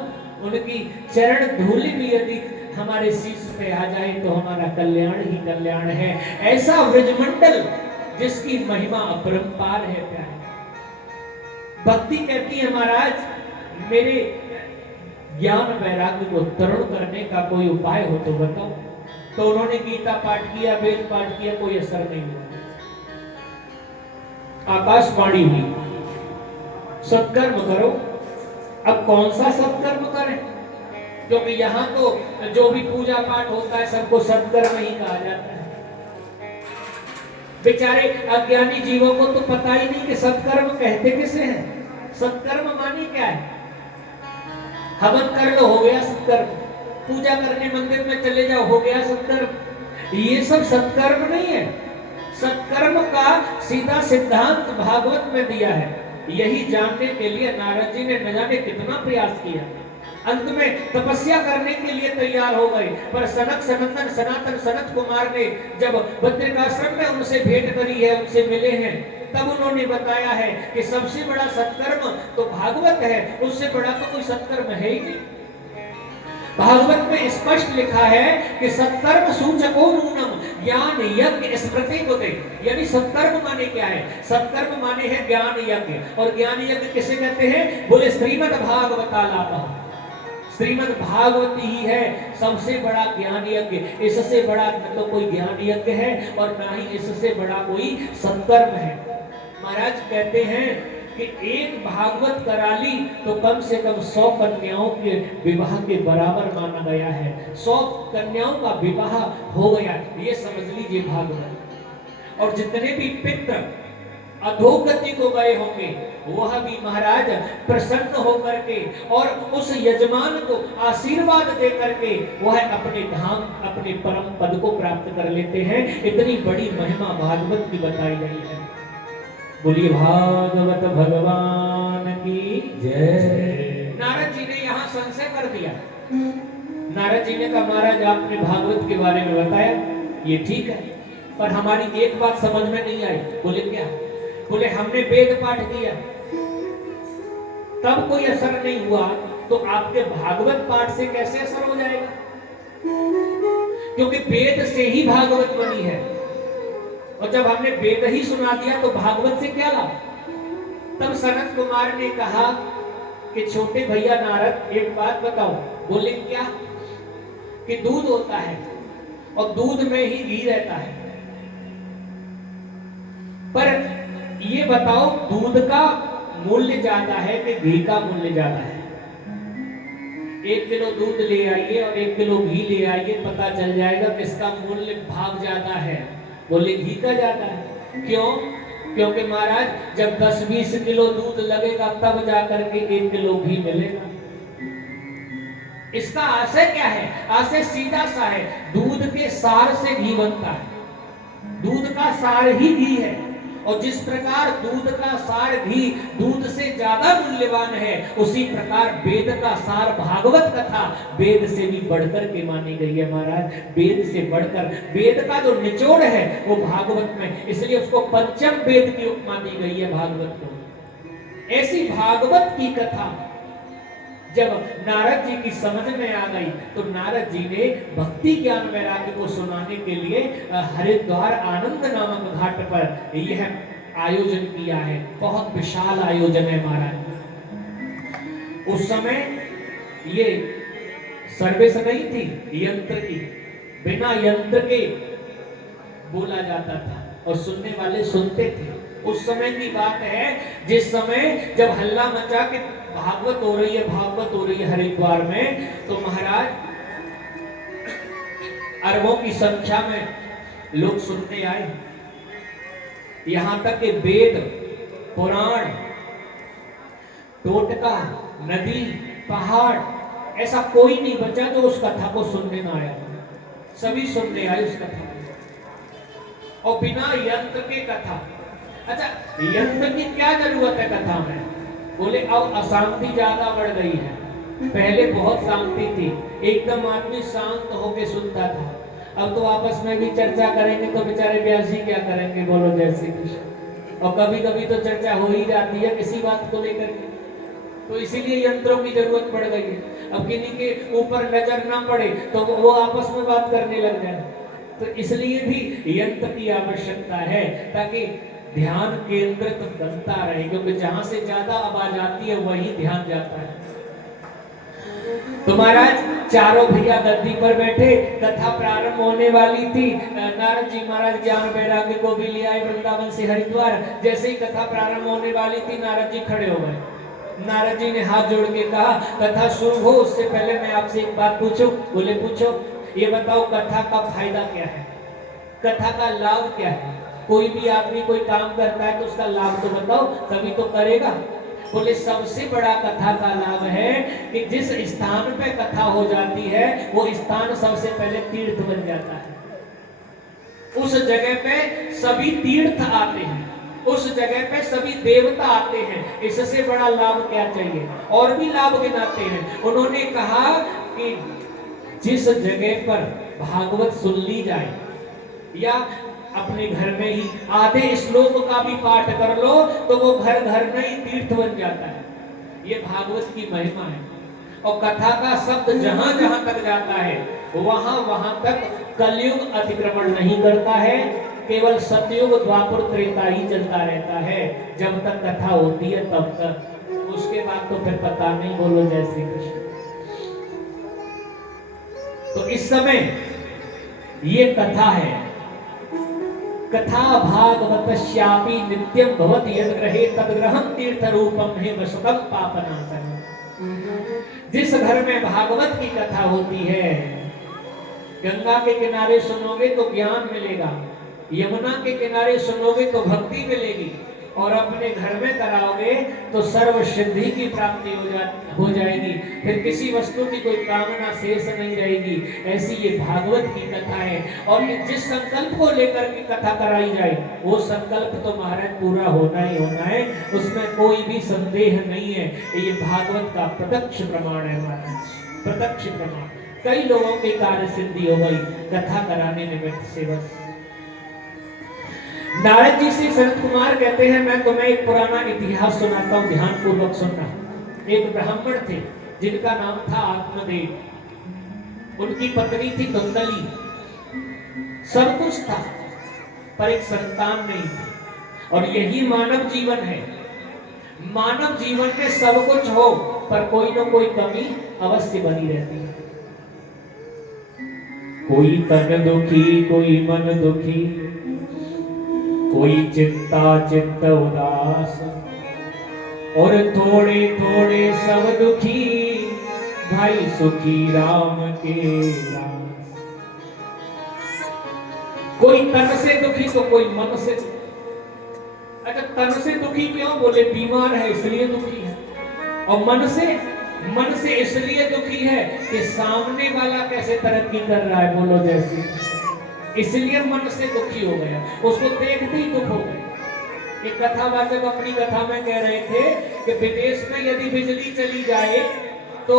उनकी चरण धूल भी यदि हमारे शीश पे आ जाए तो हमारा कल्याण ही कल्याण है। ऐसा ब्रजमंडल जिसकी महिमा अपरंपार है प्यारे। भक्ति कहती है महाराज मेरे ज्ञान वैराग्य को तरुण करने का कोई उपाय हो तो बताओ। तो उन्होंने गीता पाठ किया, वेद पाठ किया, कोई असर नहीं हुआ। आकाशवाणी हुई सत्कर्म करो। अब कौन सा सत्कर्म करें? क्योंकि यहाँ तो जो भी पूजा पाठ होता है सबको सत्कर्म ही कहा जाता है। बेचारे अज्ञानी जीवों को तो पता ही नहीं कि सत्कर्म कहते किसे हैं। सत्कर्म माने क्या है? हवन कर लो हो गया सत्कर्म, पूजा करने मंदिर में चले जाओ हो गया सत्कर्म। ये सब सत्कर्म नहीं है। सत्कर्म का सीधा सिद्धांत भागवत में दिया है। यही जानने के लिए नारद जी ने न जाने कितना प्रयास किया। अंत में तपस्या करने के लिए तैयार हो गए, पर सनातन सनत कुमार ने जब बद्रिकाश्रम में उनसे भेंट करी है, उनसे मिले हैं, तब उन्होंने बताया है कि सबसे बड़ा सत्कर्म तो भागवत है, उससे बड़ा तो कोई सत्कर्म है ही नहीं। भागवत में स्पष्ट लिखा है कि सत्कर्म सूचको नूनम ज्ञान यज्ञ स्मृति बुद्धि। यानी सत्कर्म माने क्या है? सत्कर्म माने है ज्ञान यज्ञ। और ज्ञान यज्ञ किसे कहते हैं? बोले श्रीमद् भागवतालापः। श्रीमद् भागवती ही है सबसे बड़ा ज्ञान यज्ञ। इससे बड़ा न तो कोई ज्ञान यज्ञ है और ना ही इससे बड़ा कोई सत्कर्म है। महाराज कहते हैं कि एक भागवत करा ली तो कम से कम 100 कन्याओं के विवाह के बराबर माना गया है। 100 कन्याओं का विवाह हो गया, ये समझ लीजिए भागवत। और जितने भी पितृ अधोगति को गए होंगे वह भी महाराज प्रसन्न होकर के और उस यजमान को आशीर्वाद दे करके वह अपने धाम अपने परम पद को प्राप्त कर लेते हैं। इतनी बड़ी महिमा भागवत की बताई गई है। बोलिए भागवत भगवान की जय। नारद जी ने यहाँ संशय कर दिया। नारद जी ने कहा महाराज आपने भागवत के बारे में बताया ये ठीक है, पर हमारी एक बात समझ में नहीं आई। बोले क्या? बोले हमने वेद पाठ किया तब कोई असर नहीं हुआ, तो आपके भागवत पाठ से कैसे असर हो जाएगा? क्योंकि वेद से ही भागवत बनी है, और जब हमने वेद ही सुना दिया तो भागवत से क्या लाभ? तब सनत कुमार ने कहा कि छोटे भैया नारद एक बात बताओ। बोले क्या? कि दूध होता है और दूध में ही घी रहता है, पर ये बताओ दूध का मूल्य ज्यादा है कि घी का मूल्य ज्यादा है? 1 किलो दूध ले आइए और 1 किलो घी ले आइए, पता चल जाएगा किसका मूल्य भाग ज्यादा है। बोले घी का ज्यादा है। क्यों? क्योंकि महाराज जब 10-20 किलो दूध लगेगा तब जाकर के 1 किलो घी मिलेगा। इसका आशय क्या है? आशय सीधा सा है, दूध के सार से घी बनता है, दूध का सार ही घी है। और जिस प्रकार दूध का सार घी दूध से ज्यादा मूल्यवान है, उसी प्रकार वेद का सार भागवत कथा वेद से भी बढ़कर के मानी गई है महाराज। वेद से बढ़कर, वेद का जो निचोड़ है वो भागवत में, इसलिए उसको पंचम वेद की उपमा दी गई है भागवत को। ऐसी भागवत की कथा जब नारद जी की समझ में आ गई तो नारद जी ने भक्ति ज्ञान वैराग्य को सुनाने के लिए हरिद्वार आनंद नामक घाट पर यह आयोजन किया है। बहुत विशाल आयोजन है महाराज। उस समय ये सर्विस नहीं थी यंत्र की, बिना यंत्र के बोला जाता था और सुनने वाले सुनते थे। उस समय की बात है जिस समय जब हल्ला मचा के भागवत हो रही है, भागवत हो रही है हरिद्वार में, तो महाराज अरबों की संख्या में लोग सुनने आए। यहां तक कि वेद, पुराण, टोटका, नदी, पहाड़, ऐसा कोई नहीं बचा जो उस कथा को सुनने ना आया। सभी सुनने आए उस कथा को, और बिना यंत्र के कथा। अच्छा, यंत्र की क्या जरूरत है कथा में? बोले अब अशांति ज्यादा बढ़ गई है, पहले बहुत शांति थी, एकदम आदमी शांत होके सुनता था। अब तो आपस में भी चर्चा करेंगे तो बेचारे व्यास जी क्या करेंगे, बोलो जय श्री कृष्ण। और कभी कभी तो चर्चा हो ही जाती है किसी बात को लेकर के, तो इसीलिए यंत्रों की जरूरत पड़ गई है। अब किन्हीं के ऊपर नजर ना पड़े तो वो आपस में बात करने लग जाए, तो इसलिए भी यंत्र की आवश्यकता है ताकि ध्यान केंद्रित बनता रहे, क्योंकि जहां से ज्यादा आवाज आती है वही ध्यान जाता है। तो महाराज चारों भैया गद्दी पर बैठे, कथा प्रारंभ होने वाली थी। नारद जी महाराज ज्ञान वैराग्य को भी ले आए वृंदावन से हरिद्वार। जैसे ही कथा प्रारंभ होने वाली थी नारद जी खड़े हो गए। नारद जी ने हाथ जोड़ के कहा कथा शुरू हो उससे पहले मैं आपसे एक बात पूछूं? बोले पूछो। ये बताओ कथा का फायदा क्या है, कथा का लाभ क्या है? कोई भी आदमी कोई काम करता है तो उसका लाभ तो बताओ, तभी तो करेगा। बोले सबसे बड़ा कथा का लाभ है कि जिस स्थान पे कथा हो जाती है वो स्थान सबसे पहले तीर्थ बन जाता है। उस जगह पे सभी तीर्थ आते हैं, उस जगह पे सभी देवता आते हैं। इससे बड़ा लाभ क्या चाहिए? और भी लाभ गिनाते हैं। उन्होंने कहा कि जिस जगह पर भागवत सुन ली जाए या अपने घर में ही आधे श्लोक का भी पाठ कर लो तो वो घर घर में ही तीर्थ बन जाता है। ये भागवत की महिमा है। और कथा का शब्द जहां जहां तक जाता है वहां वहां तक कलयुग अतिक्रमण नहीं करता है, केवल सतयुग द्वापर त्रेता ही चलता रहता है। जब तक कथा होती है तब तक, उसके बाद तो फिर पता नहीं। बोलो जय श्री कृष्ण। तो इस समय ये कथा है, कथा भागवतस्यापि नित्यं भवति यद गृहे तद गृहं तीर्थ रूपम हे वसुकं पापनाशनम्। जिस घर में भागवत की कथा होती है, गंगा के किनारे सुनोगे तो ज्ञान मिलेगा, यमुना के किनारे सुनोगे तो भक्ति मिलेगी, और अपने घर में कराओगे तो सर्व सिद्धि की प्राप्ति हो जाएगी। फिर किसी वस्तु की कोई कामना शेष नहीं रहेगी। ऐसी ये भागवत की कथा है। और जिस संकल्प को लेकर के कथा कराई जाए वो संकल्प तो महाराज पूरा होना ही होना है, उसमें कोई भी संदेह नहीं है। ये भागवत का प्रत्यक्ष प्रमाण है महाराज, प्रत्यक्ष प्रमाण। कई लोगों की कार्य सिद्धि हो गई कथा कराने निमित्त से। बस नारद जी से सनत कुमार कहते हैं मैं तुम्हें एक पुराना इतिहास सुनाता हूं, ध्यान पूर्वक सुनना। एक ब्राह्मण थे जिनका नाम था आत्मदेव। उनकी पत्नी थी कुंडली, सब कुछ था पर एक संतान नहीं थी। और यही मानव जीवन है। मानव जीवन में सब कुछ हो पर कोई न कोई कमी अवश्य बनी रहती है। कोई तन दुखी, कोई मन दुखी, कोई चिंता चित्त उदास, और थोड़े थोड़े सब दुखी, भाई सुखी राम के दास। कोई तन से दुखी तो कोई मन से, अच्छा, तन से दुखी क्यों? बोले बीमार है इसलिए दुखी है। और मन से इसलिए दुखी है कि सामने वाला कैसे तरक्की कर रहा है, बोलो जैसे, इसलिए मन से दुखी हो गया, उसको देखते ही दुख हो गया। एक कथावाचक अपनी कथा में कह रहे थे कि विदेश में यदि बिजली चली जाए तो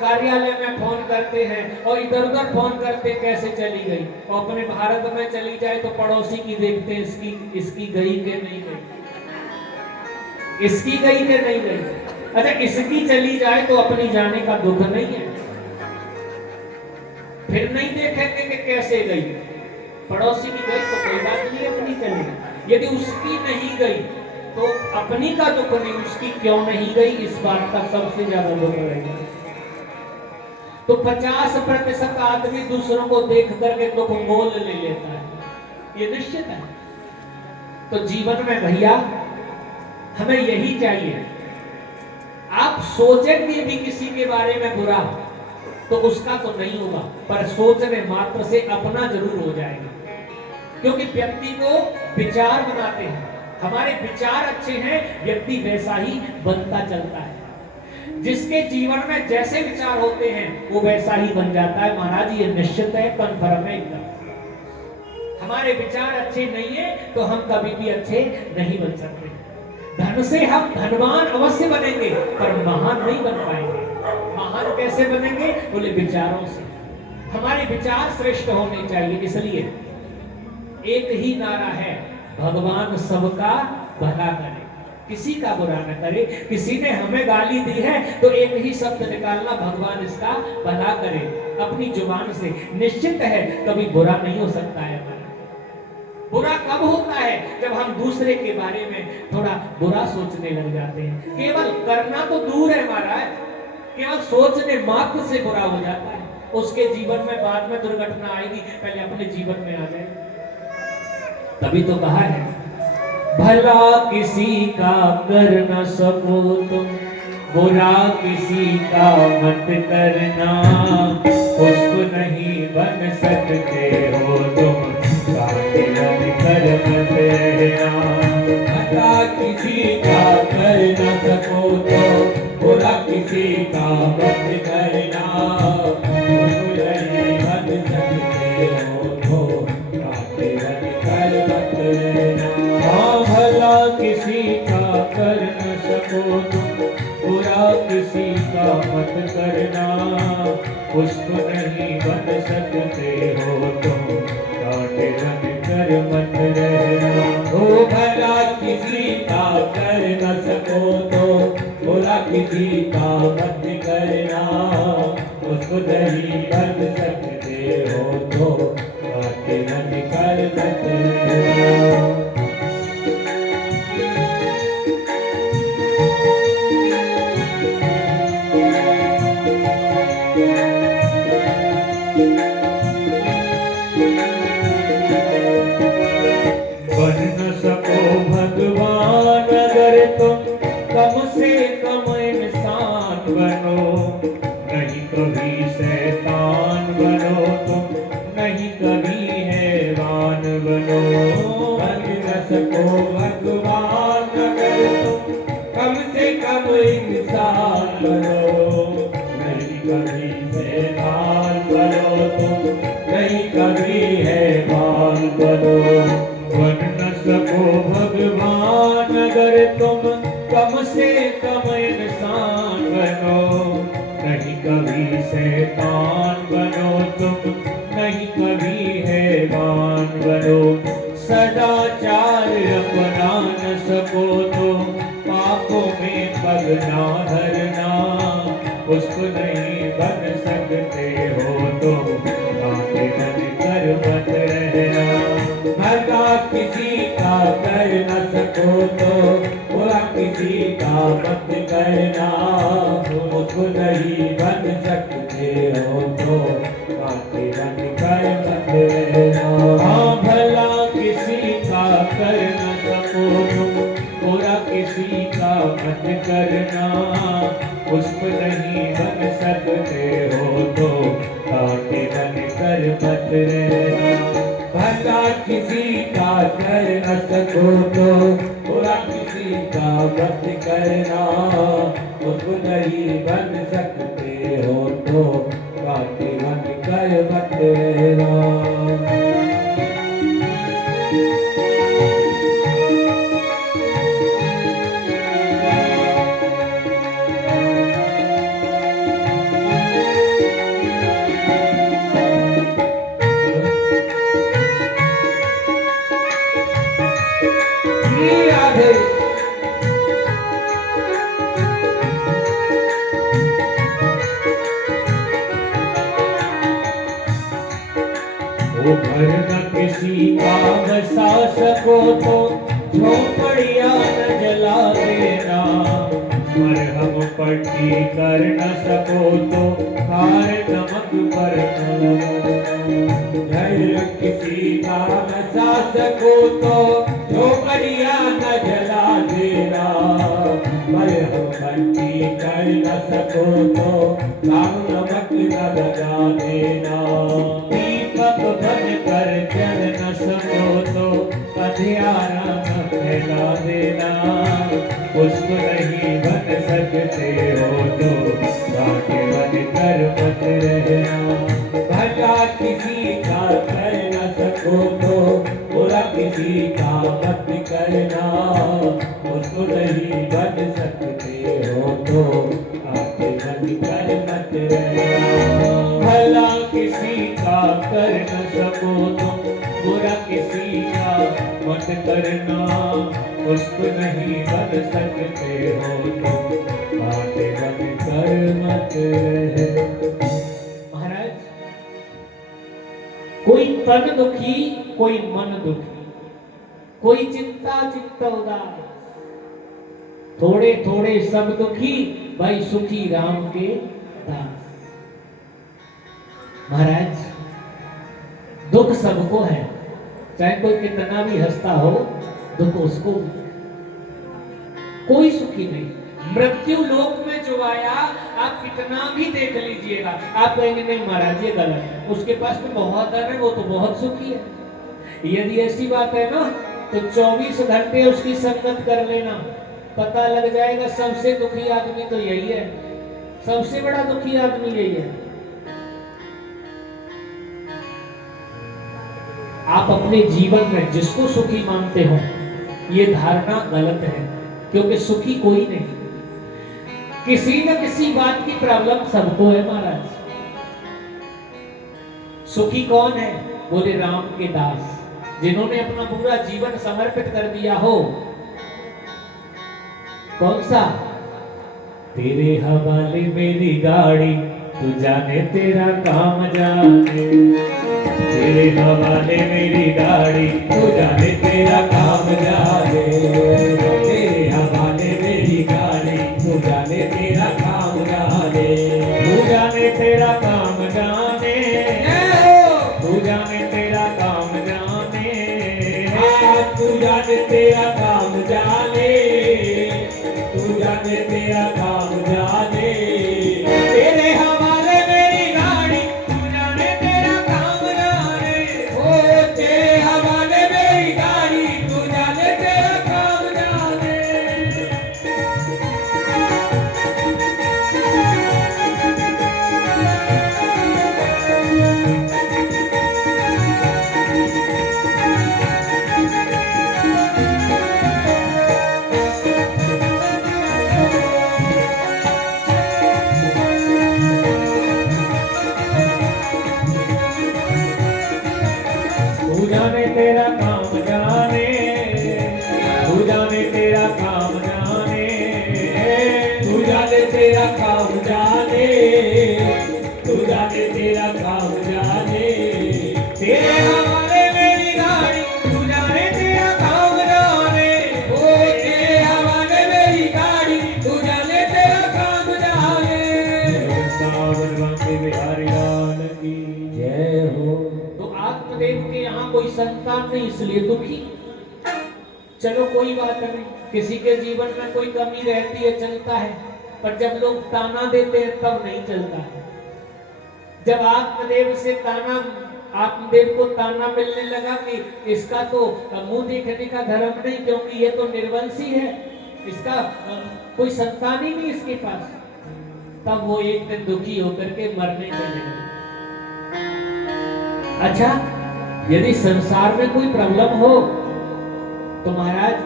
कार्यालय में फोन करते हैं और इधर उधर फोन करते कैसे चली गई, और अपने भारत में चली जाए तो पड़ोसी की देखते इसकी गई के नहीं गई, इसकी गई के नहीं गई। अच्छा, इसकी चली जाए तो अपनी जाने का दुख नहीं है, फिर नहीं देखेंगे कि कैसे गई। पड़ोसी की गई तो कोई बात नहीं, अपनी चली। यदि उसकी नहीं गई तो अपनी का दुख नहीं, उसकी क्यों नहीं गई इस बात का सबसे ज्यादा दुख रहेगा। तो 50% आदमी दूसरों को देख करके दुख मोल ले लेता है, ये निश्चित है। तो जीवन में भैया हमें यही चाहिए, आप सोचेंगे भी किसी के बारे में बुरा तो उसका तो नहीं होगा, पर सोचने मात्र से अपना जरूर हो जाएगा। क्योंकि व्यक्ति को विचार बनाते हैं, हमारे विचार अच्छे हैं, व्यक्ति वैसा ही बनता चलता है। जिसके जीवन में जैसे विचार होते हैं वो वैसा ही बन जाता है। महाराज ये निश्चित है, कन्फर्म है एकदम। हमारे विचार अच्छे नहीं है तो हम कभी भी अच्छे नहीं बन सकते। धन से हम धनवान अवश्य बनेंगे पर महान नहीं बन पाएंगे। महान कैसे बनेंगे? बोले विचारों से। हमारे विचार श्रेष्ठ होने चाहिए। इसलिए एक ही नारा है, भगवान सबका भला करे, किसी का बुरा न करे। किसी ने हमें गाली दी है तो एक ही शब्द निकालना, भगवान इसका भला करे, अपनी जुबान से। निश्चित है कभी बुरा नहीं हो सकता है हमारा। बुरा कब होता है? जब हम दूसरे के बारे में थोड़ा बुरा सोचने लग जाते हैं। केवल करना तो दूर है हमारा, केवल सोचने मात्र से बुरा हो जाता है। उसके जीवन में बाद में दुर्घटना आएगी, पहले अपने जीवन में आ जाए। तभी तो कहा है, भला किसी का कर न सको तुम, बुरा किसी का मत करना, उसको नहीं बन सकते हो तुम, कर मत रहना। भला किसी का कर न सको तो बुरा किसी का मत करना, उसको नहीं बन सकते हो तो कर मत रहना। हाँ, भला किसी का कर न सको तुम, बुरा किसी का मत करना, उसको नहीं बन सकते हो तुम, कर मत रहना। ओ भला किसी का कर न सको तो बुरा किसी का मत करना, उसको नहीं बन सकते हो तो कर मत रहना। कम से कम इंसान बनो, नहीं कभी शैतान बनो तुम, नहीं कभी हैवान बनो। बन न सको भगवान अगर तुम, कम से कम इंसान बनो, नहीं कभी शैतान बनो तुम, नहीं कभी हैवान बनो। बन न सको भगवान अगर तुम, कम से कम इंसान बनो, नहीं कभी शैतान बनो तुम, नहीं कभी हैवान बनो। सदाचार अपना न सको तो पापों में पग ना धरना, उसको नहीं बन सकते हो तो कांटे बन कर मत रहना। भला किसी का कर न सको तो बुरा किसी का मत करना, उसको नहीं बन सकते हो तो कांटे बन कर मत रहना। हाँ, भला किसी का कर न सको तुम, बुरा किसी का मत करना, उसको नहीं बन सकते हो तो कांटे बन कर मत रहना। भला किसी का कर न सको तो का मत करना, उसको नहीं बन सकते हो तो काटे बन कर मत रहना। राधे। वो घर न किसी का बसा सको तो झोपड़ियाँ न जला देना, मरहम पट्टी कर न सको तो खार नमक पर न लगाना। घर किसी का बसा सको तो झोपड़ियाँ न जला देना, मरहम पट्टी कर न सको तो खार नमक न लगा देना। दीपक बन कर जल न सको तो अंधियारा न फैला देना, उसको नहीं बन सकते हो तो कांटे बन कर मत रहना। भला किसी का कर न सको तो बुरा किसी का मत करना, उसको नहीं बन सकते हो तो कांटे बन कर मत रहना। भला किसी का कर न सको तो बुरा किसी का मत करना, उसको नहीं बन सकते हो तो कांटे बन कर मत रहना। महाराज, कोई तन दुखी, कोई मन दुखी, कोई चिंता चित्त उदास, थोड़े थोड़े सब दुखी, भाई सुखी राम के दास। महाराज, दुख सबको है, चाहे कोई कितना भी हंसता हो, दुख उसको भी। कोई सुखी नहीं। मृत्यु लोक में जो आया, आप कितना भी देख लीजिएगा, आप कहेंगे नहीं महाराज ये गलत है, उसके पास तो बहुत धन है, वो तो बहुत सुखी है। यदि ऐसी बात है ना, तो 24 घंटे उसकी संगत कर लेना, पता लग जाएगा सबसे दुखी आदमी तो यही है, सबसे बड़ा दुखी आदमी यही है। आप अपने जीवन में जिसको सुखी मानते हो, ये धारणा गलत है, क्योंकि सुखी कोई नहीं। किसी न किसी बात की प्रॉब्लम सबको है महाराज। सुखी कौन है? बोले राम के दास, जिन्होंने अपना पूरा जीवन समर्पित कर दिया हो। कौन सा? तेरे हवाले मेरी गाड़ी, तू जाने तेरा काम जाने। तेरे हवाले मेरी गाड़ी, तू जाने तेरा काम जाने। तेरे हवाले मेरी गाड़ी, तू जाने तेरा काम जाने। तू जाने तेरा काम जाने, तू जाने तेरा काम जाने। तू जाने तेरा काम जाने, तू जाने तेरा काम जाने। तेरे हवाले मेरी गाड़ी, तू जाने तेरा काम जाने। ओ तेरे हवाले मेरी गाड़ी, तू जाने तेरा काम जाने। तू जाने तेरा काम जाने, तू जाने तेरा काम जाने। तू जाने तेरा काम जाने, तू जाने तेरा काम जाने। तेरे हवाले मेरी गाड़ी, तू जाने तेरा काम जाने। ओ तेरे हवाले मेरी गाड़ी, तू जाने तेरा काम जाने। बिहारी लाल की जय हो। तो आत्मदेव के यहाँ कोई संतान नहीं, इसलिए दुखी। चलो कोई बात नहीं, किसी के जीवन में कोई कमी रहती है, चलता है, पर जब लोग ताना देते हैं तब नहीं चलता है। जब आत्मदेव से ताना, आत्मदेव को ताना मिलने लगा कि इसका तो मुंह देखने का धर्म नहीं, क्योंकि ये तो निर्वंशी है, इसका कोई संतान ही नहीं इसके पास। तब वो एक दिन दुखी होकर के मरने चले गए। अच्छा, यदि संसार में कोई प्रॉब्लम हो तो महाराज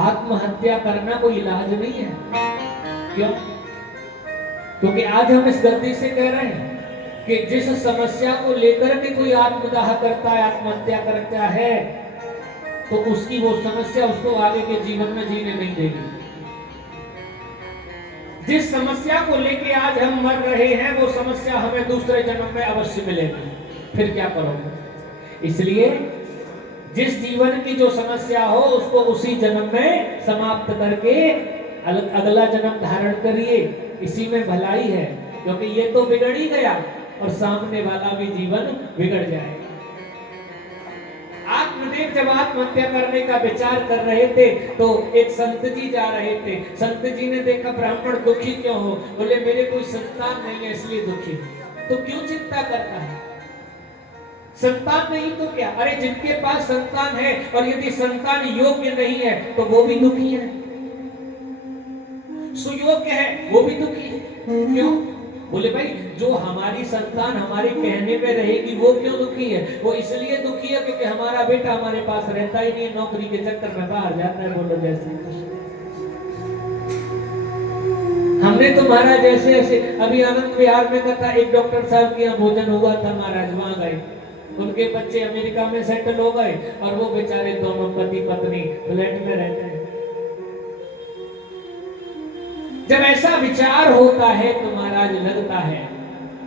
आत्महत्या करना कोई इलाज नहीं है। क्यों? क्योंकि आज हम इस गलती से कह रहे हैं कि जिस समस्या को लेकर के कोई आत्मदाह करता है, आत्महत्या करता है, तो उसकी वो समस्या उसको आगे के जीवन में जीने नहीं देगी। जिस समस्या को लेके आज हम मर रहे हैं वो समस्या हमें दूसरे जन्म में अवश्य मिलेगी। फिर क्या करोगे? इसलिए जिस जीवन की जो समस्या हो उसको उसी जन्म में समाप्त करके अगला जन्म धारण करिए। इसी में भलाई है, क्योंकि ये तो बिगड़ ही गया और सामने वाला भी जीवन बिगड़ जाएगा। आत्मदेव जब आत्महत्या करने का विचार कर रहे थे तो एक संत जी जा रहे थे। संत जी ने देखा ब्राह्मण दुखी क्यों हो? बोले मेरे कोई संतान नहीं है इसलिए दुखी। तो क्यों चिंता करता है? संतान नहीं तो क्या? अरे जिनके पास संतान है और यदि संतान योग्य नहीं है तो वो भी दुखी है, सुयोग्य है वो भी दुखी है। क्यों? बोले भाई जो हमारी संतान हमारे कहने में रहेगी वो क्यों दुखी है? वो इसलिए दुखी है क्योंकि हमारा बेटा हमारे पास रहता ही नहीं, नौकरी के चक्कर में बाहर जाता है। बोलो जैसे हमने तो महाराज जैसे ऐसे अभी आनंद विहार में कथा, एक डॉक्टर साहब के यहाँ भोजन हुआ था महाराज, वहां गए। उनके बच्चे अमेरिका में सेटल हो गए और वो बेचारे दोनों पति पत्नी फ्लैट में रहते हैं। जब ऐसा विचार होता है तो महाराज लगता है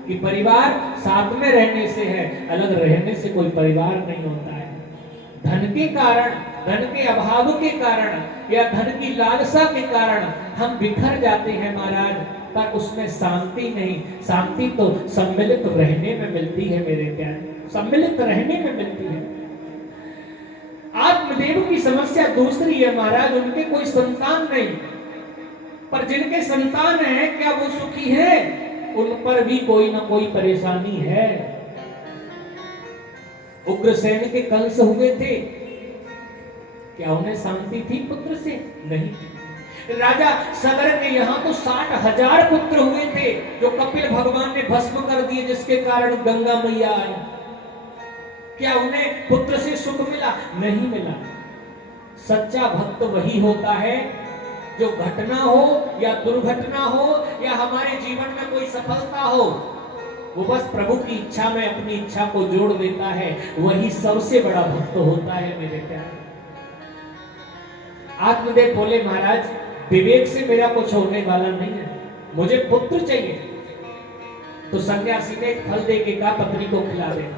कि परिवार साथ में रहने से है, अलग रहने से कोई परिवार नहीं होता है। धन के कारण, धन के अभाव के कारण या धन की लालसा के कारण हम बिखर जाते हैं महाराज, पर उसमें शांति नहीं। शांति तो सम्मिलित रहने में मिलती है मेरे प्यारे, सम्मिलित रहने में मिलती है। आत्मदेव की समस्या दूसरी है महाराज, उनके कोई संतान नहीं, पर जिनके संतान है क्या वो सुखी है? उन पर भी कोई ना कोई परेशानी है। उग्रसेन के कंस हुए थे, क्या उन्हें शांति थी पुत्र से? नहीं थी। राजा सगर के यहाँ तो 60,000 पुत्र हुए थे जो कपिल भगवान ने भस्म कर दिए, जिसके कारण गंगा मैया आई। क्या उन्हें पुत्र से सुख मिला? नहीं मिला। सच्चा भक्त वही होता है जो घटना हो या दुर्घटना हो या हमारे जीवन में कोई सफलता हो, वो बस प्रभु की इच्छा में अपनी इच्छा को जोड़ देता है, वही सबसे बड़ा भक्त होता है मेरे प्यारे। आत्मदेव बोले महाराज विवेक से मेरा कुछ होने वाला नहीं है, मुझे पुत्र चाहिए। तो सन्यासी ने एक फल दे के कहा पत्नी को खिला देना।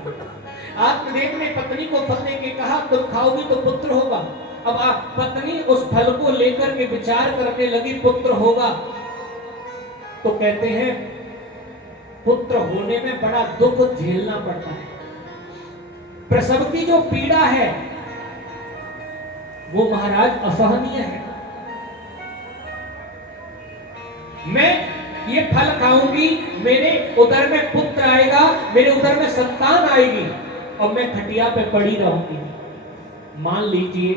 आत्मदेव ने पत्नी को फल दे के कहा तुम खाओगी तो पुत्र होगा। अब पत्नी उस फल को लेकर के विचार करने लगी पुत्र होगा। तो कहते हैं पुत्र होने में बड़ा दुख झेलना पड़ता है। प्रसव की जो पीड़ा है वो महाराज असहनीय है। मैं ये फल खाऊंगी, मेरे उदर में पुत्र आएगा, मेरे उदर में संतान आएगी और मैं खटिया पे पड़ी रहूंगी। मान लीजिए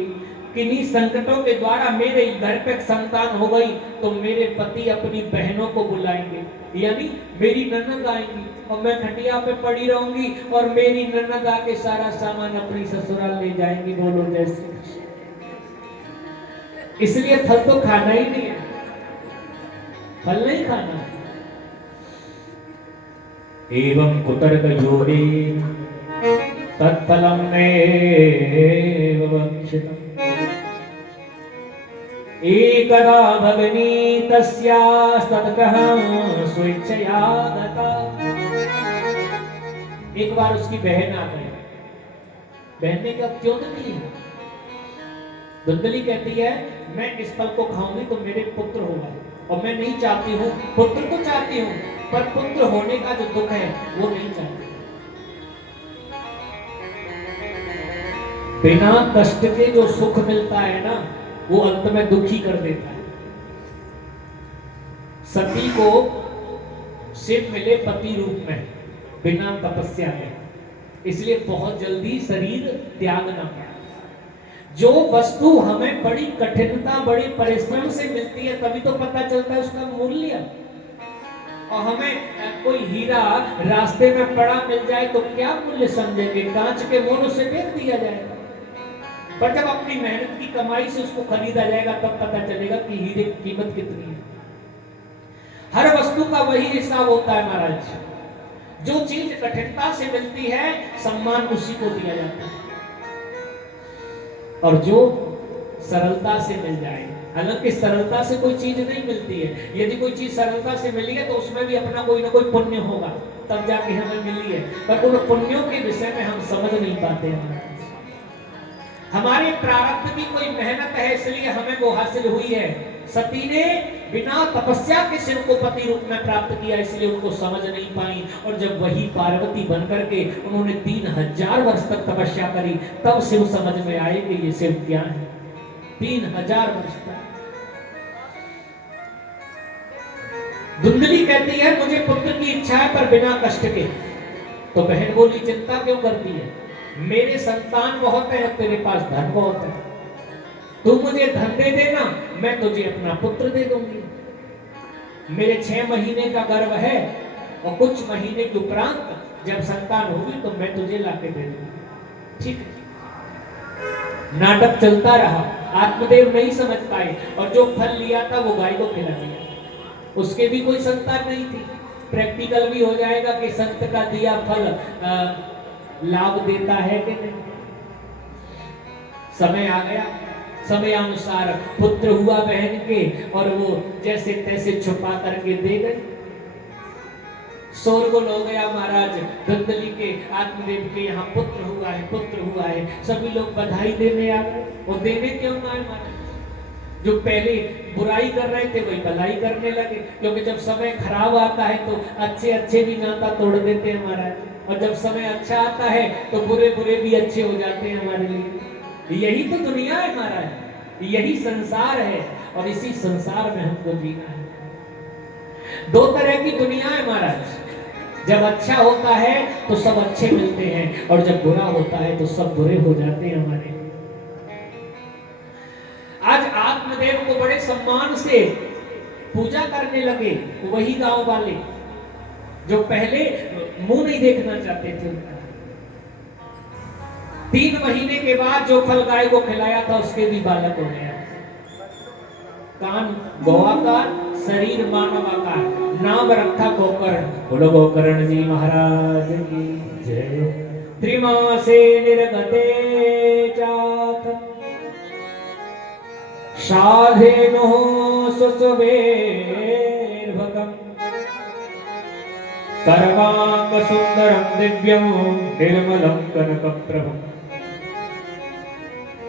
किन्हीं संकटों के द्वारा मेरे घर पे संतान हो गई तो मेरे पति अपनी बहनों को बुलाएंगे, यानी मेरी ननद आएंगी और मैं खटिया पे पड़ी रहूंगी और मेरी ननद आके सारा सामान अपनी ससुराल ले जाएंगी। बोलो जैसे। इसलिए फल तो खाना ही नहीं है, फल नहीं खाना। एवं कुतर्क योगे तत्फलम नैव वक्षितम् एकदा भगनी तस्यास्तद्गृहं स्वेच्छया गता। एक बार उसकी बहन आ गई। बहन ने कहा क्यों नहीं है? धुंधली कहती है मैं इस फल को खाऊंगी तो मेरे पुत्र होगा और मैं नहीं चाहती हूँ, पुत्र तो चाहती हूँ पर पुत्र होने का जो दुख है वो नहीं चाहती। बिना कष्ट के जो सुख मिलता है ना वो अंत में दुखी कर देता है। सती को शिव मिले पति रूप में बिना तपस्या के, इसलिए बहुत जल्दी शरीर त्यागना पड़ा। जो वस्तु हमें बड़ी कठिनता, बड़ी परिश्रम से मिलती है, तभी तो पता चलता है उसका मूल्य। और हमें कोई हीरा रास्ते में पड़ा मिल जाए तो क्या मूल्य समझेंगे, कांच के मोल उसे फेंक दिया जाएगा। पर जब अपनी मेहनत की कमाई से उसको खरीदा जाएगा तब पता चलेगा कि हीरे की कीमत कितनी है। हर वस्तु का वही हिसाब होता है महाराज। जो चीज कठिनता से मिलती है सम्मान उसी को दिया जाता है, और जो सरलता से मिल जाए, हालांकि सरलता से कोई चीज नहीं मिलती है। यदि कोई चीज सरलता से मिली है तो उसमें भी अपना कोई ना कोई पुण्य होगा, तब जाके हमें मिली है। पर उन पुण्यों के विषय में हम समझ नहीं पाते हैं। हमारे प्रारब्ध की कोई मेहनत है इसलिए हमें वो हासिल हुई है। सती ने बिना तपस्या के शिव को पति रूप में प्राप्त किया, इसलिए उनको समझ नहीं पाई। और जब वही पार्वती बनकर के उन्होंने 3000 वर्ष तक तपस्या करी, तब शिव समझ में आए कि ये शिव क्या है। 3000 वर्ष तक। धुंधली कहती है मुझे पुत्र की इच्छा है पर बिना कष्ट के। तो बहन बोली चिंता क्यों करती है, मेरे संतान बहुत है, तेरे पास धन बहुत है, तू मुझे धन दे देना, मैं तुझे अपना पुत्र दे दूंगी। मेरे 6 महीने का गर्भ है और कुछ महीने के उपरांत जब संतान होगी तो मैं तुझे लाके दे दूंगी। ठीक। नाटक चलता रहा, आत्मदेव नहीं समझ पाए और जो फल लिया था वो गाय को खिला दिया। उसके भी कोई संतान नहीं थी। प्रैक्टिकल भी हो जाएगा कि संत का दिया फल लाभ देता है कि नहीं। समय आ गया, समय अनुसार पुत्र हुआ बहन के, और वो जैसे तैसे छुपा करके दे गए। शोरगुल हो गया महाराज, धुंधली के आत्मदेव के यहाँ पुत्र हुआ है, पुत्र हुआ है। सभी लोग बधाई देने आ गए। और देने क्यों आए महाराज, जो पहले बुराई कर रहे थे वही भलाई करने लगे। क्योंकि जब समय खराब आता है तो अच्छे अच्छे भी नाता तोड़ देते हैं महाराज, और जब समय अच्छा आता है तो बुरे बुरे भी अच्छे हो जाते हैं हमारे लिए। यही तो दुनिया है महाराज, यही संसार है, और इसी संसार में हमको जीना है। 2 तरह की दुनिया है महाराज। जब अच्छा होता है तो सब अच्छे मिलते हैं, और जब बुरा होता है तो सब बुरे हो जाते हैं हमारे। आज आत्मदेव को बड़े सम्मान से पूजा करने लगे वही गांव वाले जो पहले मुंह नहीं देखना चाहते थे उनका। 3 महीने के बाद जो फल गाय को खिलाया था उसके भी बालक हो गया। कान गौआ का, शरीर मानव का, नाम रखा गोकर्ण। बोलो गोकर्ण जी महाराज की जय। त्रिमासे निर्गते चाथ साधेनो सुसवेर्भकम् सर्वांग सुंदरम दिव्यम निर्मलम कनकप्रभम।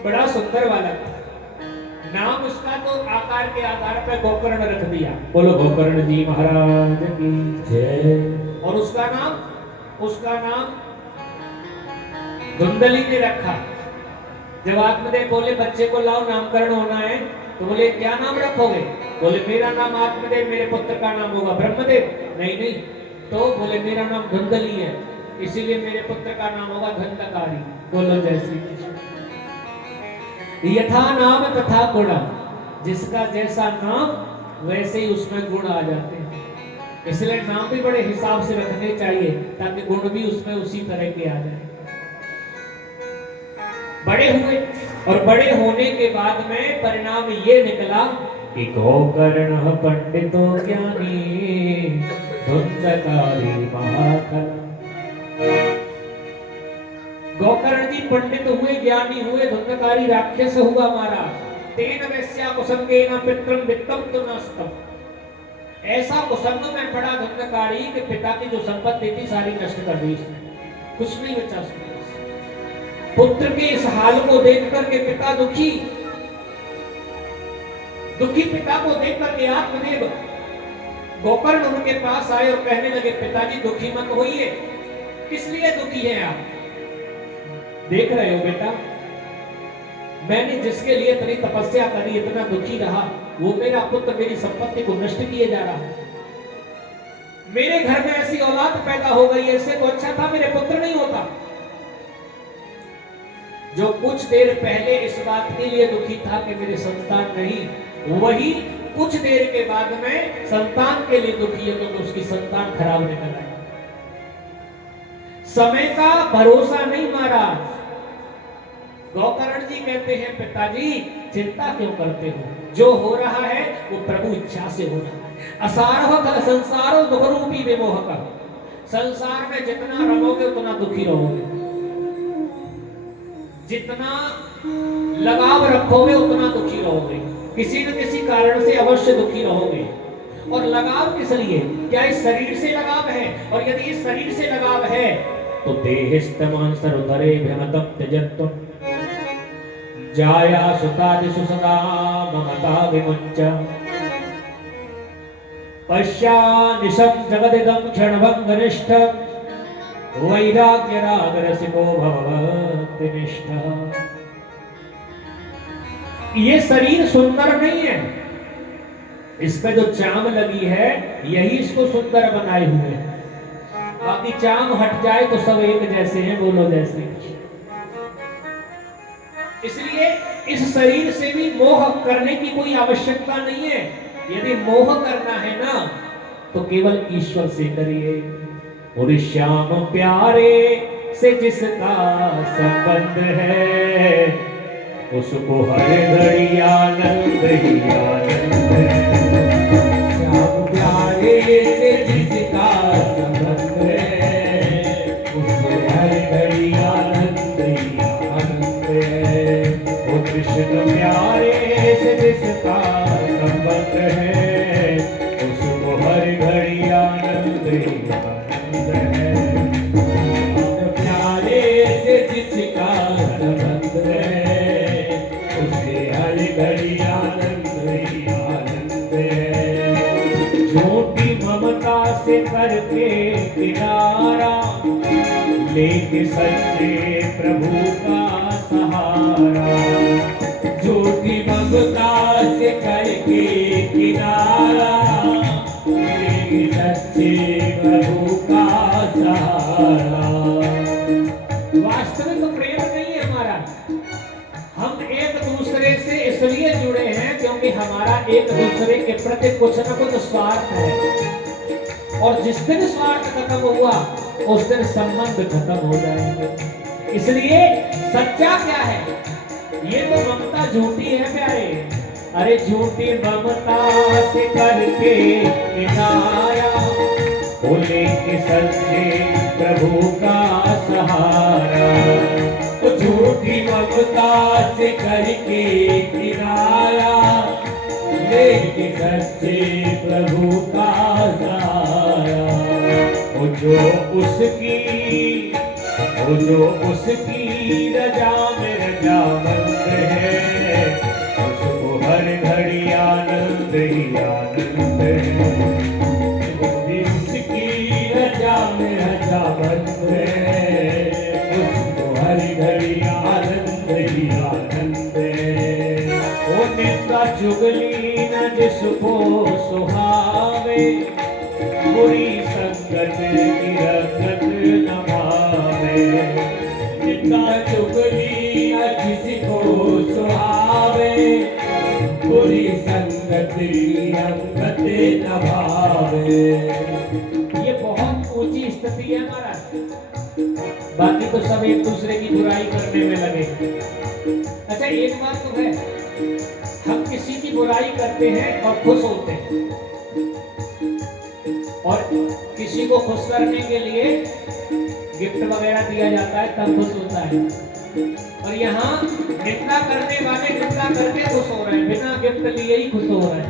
बड़ा सुंदर बालक था। नाम उसका तो आकार के आधार पर गोकर्ण रख दिया। बोलो गोकर्ण जी महाराज की जय। और उसका नाम धुंधली ने रखा। जब आत्मदेव बोले बच्चे को लाओ नामकरण होना है, तो बोले क्या नाम रखोगे? बोले मेरा नाम आत्मदेव, मेरे पुत्र का नाम होगा ब्रह्मदेव। नहीं, तो बोले मेरा नाम धुंधली है, इसीलिए मेरे पुत्र का नाम होगा धंधकारी। बोलो जय श्री कृष्ण। यथा नाम तथा गुण, जिसका जैसा नाम वैसे ही उसमें गुण आ जाते हैं। इसलिए नाम भी बड़े हिसाब से रखने चाहिए ताकि गुण भी उसमें उसी तरह के आ जाए। बड़े हुए, और बड़े होने के बाद में परिणाम ये निकला कि गोकर्ण पंडितो ज्ञानी धुंधकारी महाखल। गोकर्ण जी पंडित हुए, ज्ञानी हुए, धुंधकारी राक्षस हुआ महाराज। तेन वैस्या कुसंगेन पितरम वित्तम तो नष्टम। ऐसा कुसंग में पड़ा धुंधकारी कि पिता की जो संपत्ति थी सारी नष्ट कर दी उसने, कुछ नहीं बचा उसके। पुत्र के इस हाल को देख करके पिता दुखी पिता को देख करके आत्मदेव गोकर्ण उनके पास आए और कहने लगे पिताजी दुखी मत होइए। किस लिए दुखी हैं आप? देख रहे हो बेटा, मैंने जिसके लिए इतनी तपस्या करी, इतना दुखी रहा, वो मेरा पुत्र मेरी संपत्ति को नष्ट किए जा रहा है। मेरे घर में ऐसी औलाद पैदा हो गई, ऐसे तो अच्छा था मेरे पुत्र नहीं होता। जो कुछ देर पहले इस बात के लिए दुखी था कि मेरे संतान नहीं, वही कुछ देर के बाद में संतान के लिए दुखी है तो उसकी संतान खराब निकल आई। समय का भरोसा नहीं महाराज। गौकर्ण जी कहते हैं पिताजी चिंता क्यों करते हो, जो हो रहा है वो प्रभु इच्छा से हो रहा है। असारह संसारो दुख रूपी विमोह का, संसार में जितना रहोगे उतना दुखी रहोगे, जितना लगाव रखोगे उतना दुखी रहोगे, किसी न किसी कारण से अवश्य दुखी रहोगे। और लगाव किस लिए, क्या इस शरीर से लगाव है, और यदि इस शरीर से लगाव है तो देहस्तमं सर्वतरे भ्रमतम त्यजत्वं जाया सुतादिषु सदा ममता विमुच्य पश्यानिशं जगदिदं क्षणभङ्गनिष्ठ वैराग्यरागरसिको भवभक्तिनिष्ठः। ये शरीर सुंदर नहीं है, इस पे जो चाम लगी है यही इसको सुंदर बनाए हुए है। बाकी चाम हट जाए तो सब एक जैसे हैं, बोलो जैसे। इसलिए इस शरीर से भी मोह करने की कोई आवश्यकता नहीं है। यदि मोह करना है ना तो केवल ईश्वर से करिए। और श्याम प्यारे से जिसका संबंध है उसको हर घड़ी आनंद ही आनंद है। श्याम प्यारे से जिसका संबंध है उसको हर घड़ी आनंद ही आनंद है। वो कृष्ण प्यारे से जिसका संबंध है उसको हर घड़ी आनंद ही आनंद है। प्यारे से जिसका संबंध है उसके हर घड़ी आनंद ही आनंद है। झूठी ममता से करके किनारा लेके सच्चे प्रभु का सहारा। झूठी ममता से करके किनारा लेके सच्चे प्रभु का सहारा। वास्तविक प्रेम नहीं है हमारा, हम एक दूसरे से इसलिए जुड़े हैं क्योंकि हमारा एक दूसरे के प्रति कुछ न कुछ स्वार्थ है। और जिस दिन स्वार्थ खत्म हुआ उस दिन संबंध खत्म हो जाएंगे। इसलिए सच्चा क्या है, ये तो ममता झूठी है प्यारे। अरे झूठी ममता से करके किनारा वो लेके सच्चे प्रभु का सहारा। तो झूठी ममता से करके किनारा लेके सच्चे प्रभु का सहारा। वो जो उसकी रजा में रजामंद है उसको हर घड़ी आनंद ही आनंद है। वो भी उसकी रजा में रजामंद है उसको हर घड़ी आनंद ही आनंद है। वो निंदा चुगली न जिसको सुहावे बुरी संगत की रंगत न भावे। निंदा चुगली न जिसको सुहावे बुरी संगत की रंगत न भावे। ये बहुत ऊंची स्थिति है हमारा। बाकी तो सब एक दूसरे की बुराई करने में लगे। अच्छा एक बात तो है, हम किसी की बुराई करते हैं और खुश होते हैं, और किसी को खुश करने के लिए गिफ्ट वगैरह दिया जाता है तब खुश होता है। और यहाँ निंदा करने वाले निंदा करके खुश हो रहे हैं, बिना गिफ्ट लिए ही खुश हो रहे हैं।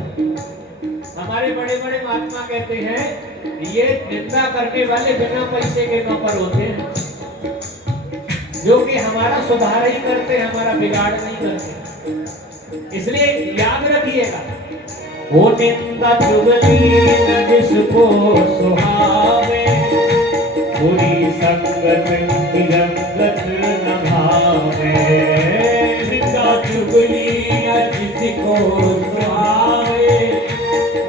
हमारे बड़े बड़े महात्मा कहते हैं ये निंदा करने वाले बिना पैसे के नौकर होते हैं, जो कि हमारा सुधार ही करते हैं, हमारा बिगाड़ नहीं करते। इसलिए याद रखिएगा, वो निंदा चुगली न जिसको सुहावे बुरी संगत की रंगत न भावे। निंदा चुगली न जिसको सुहावे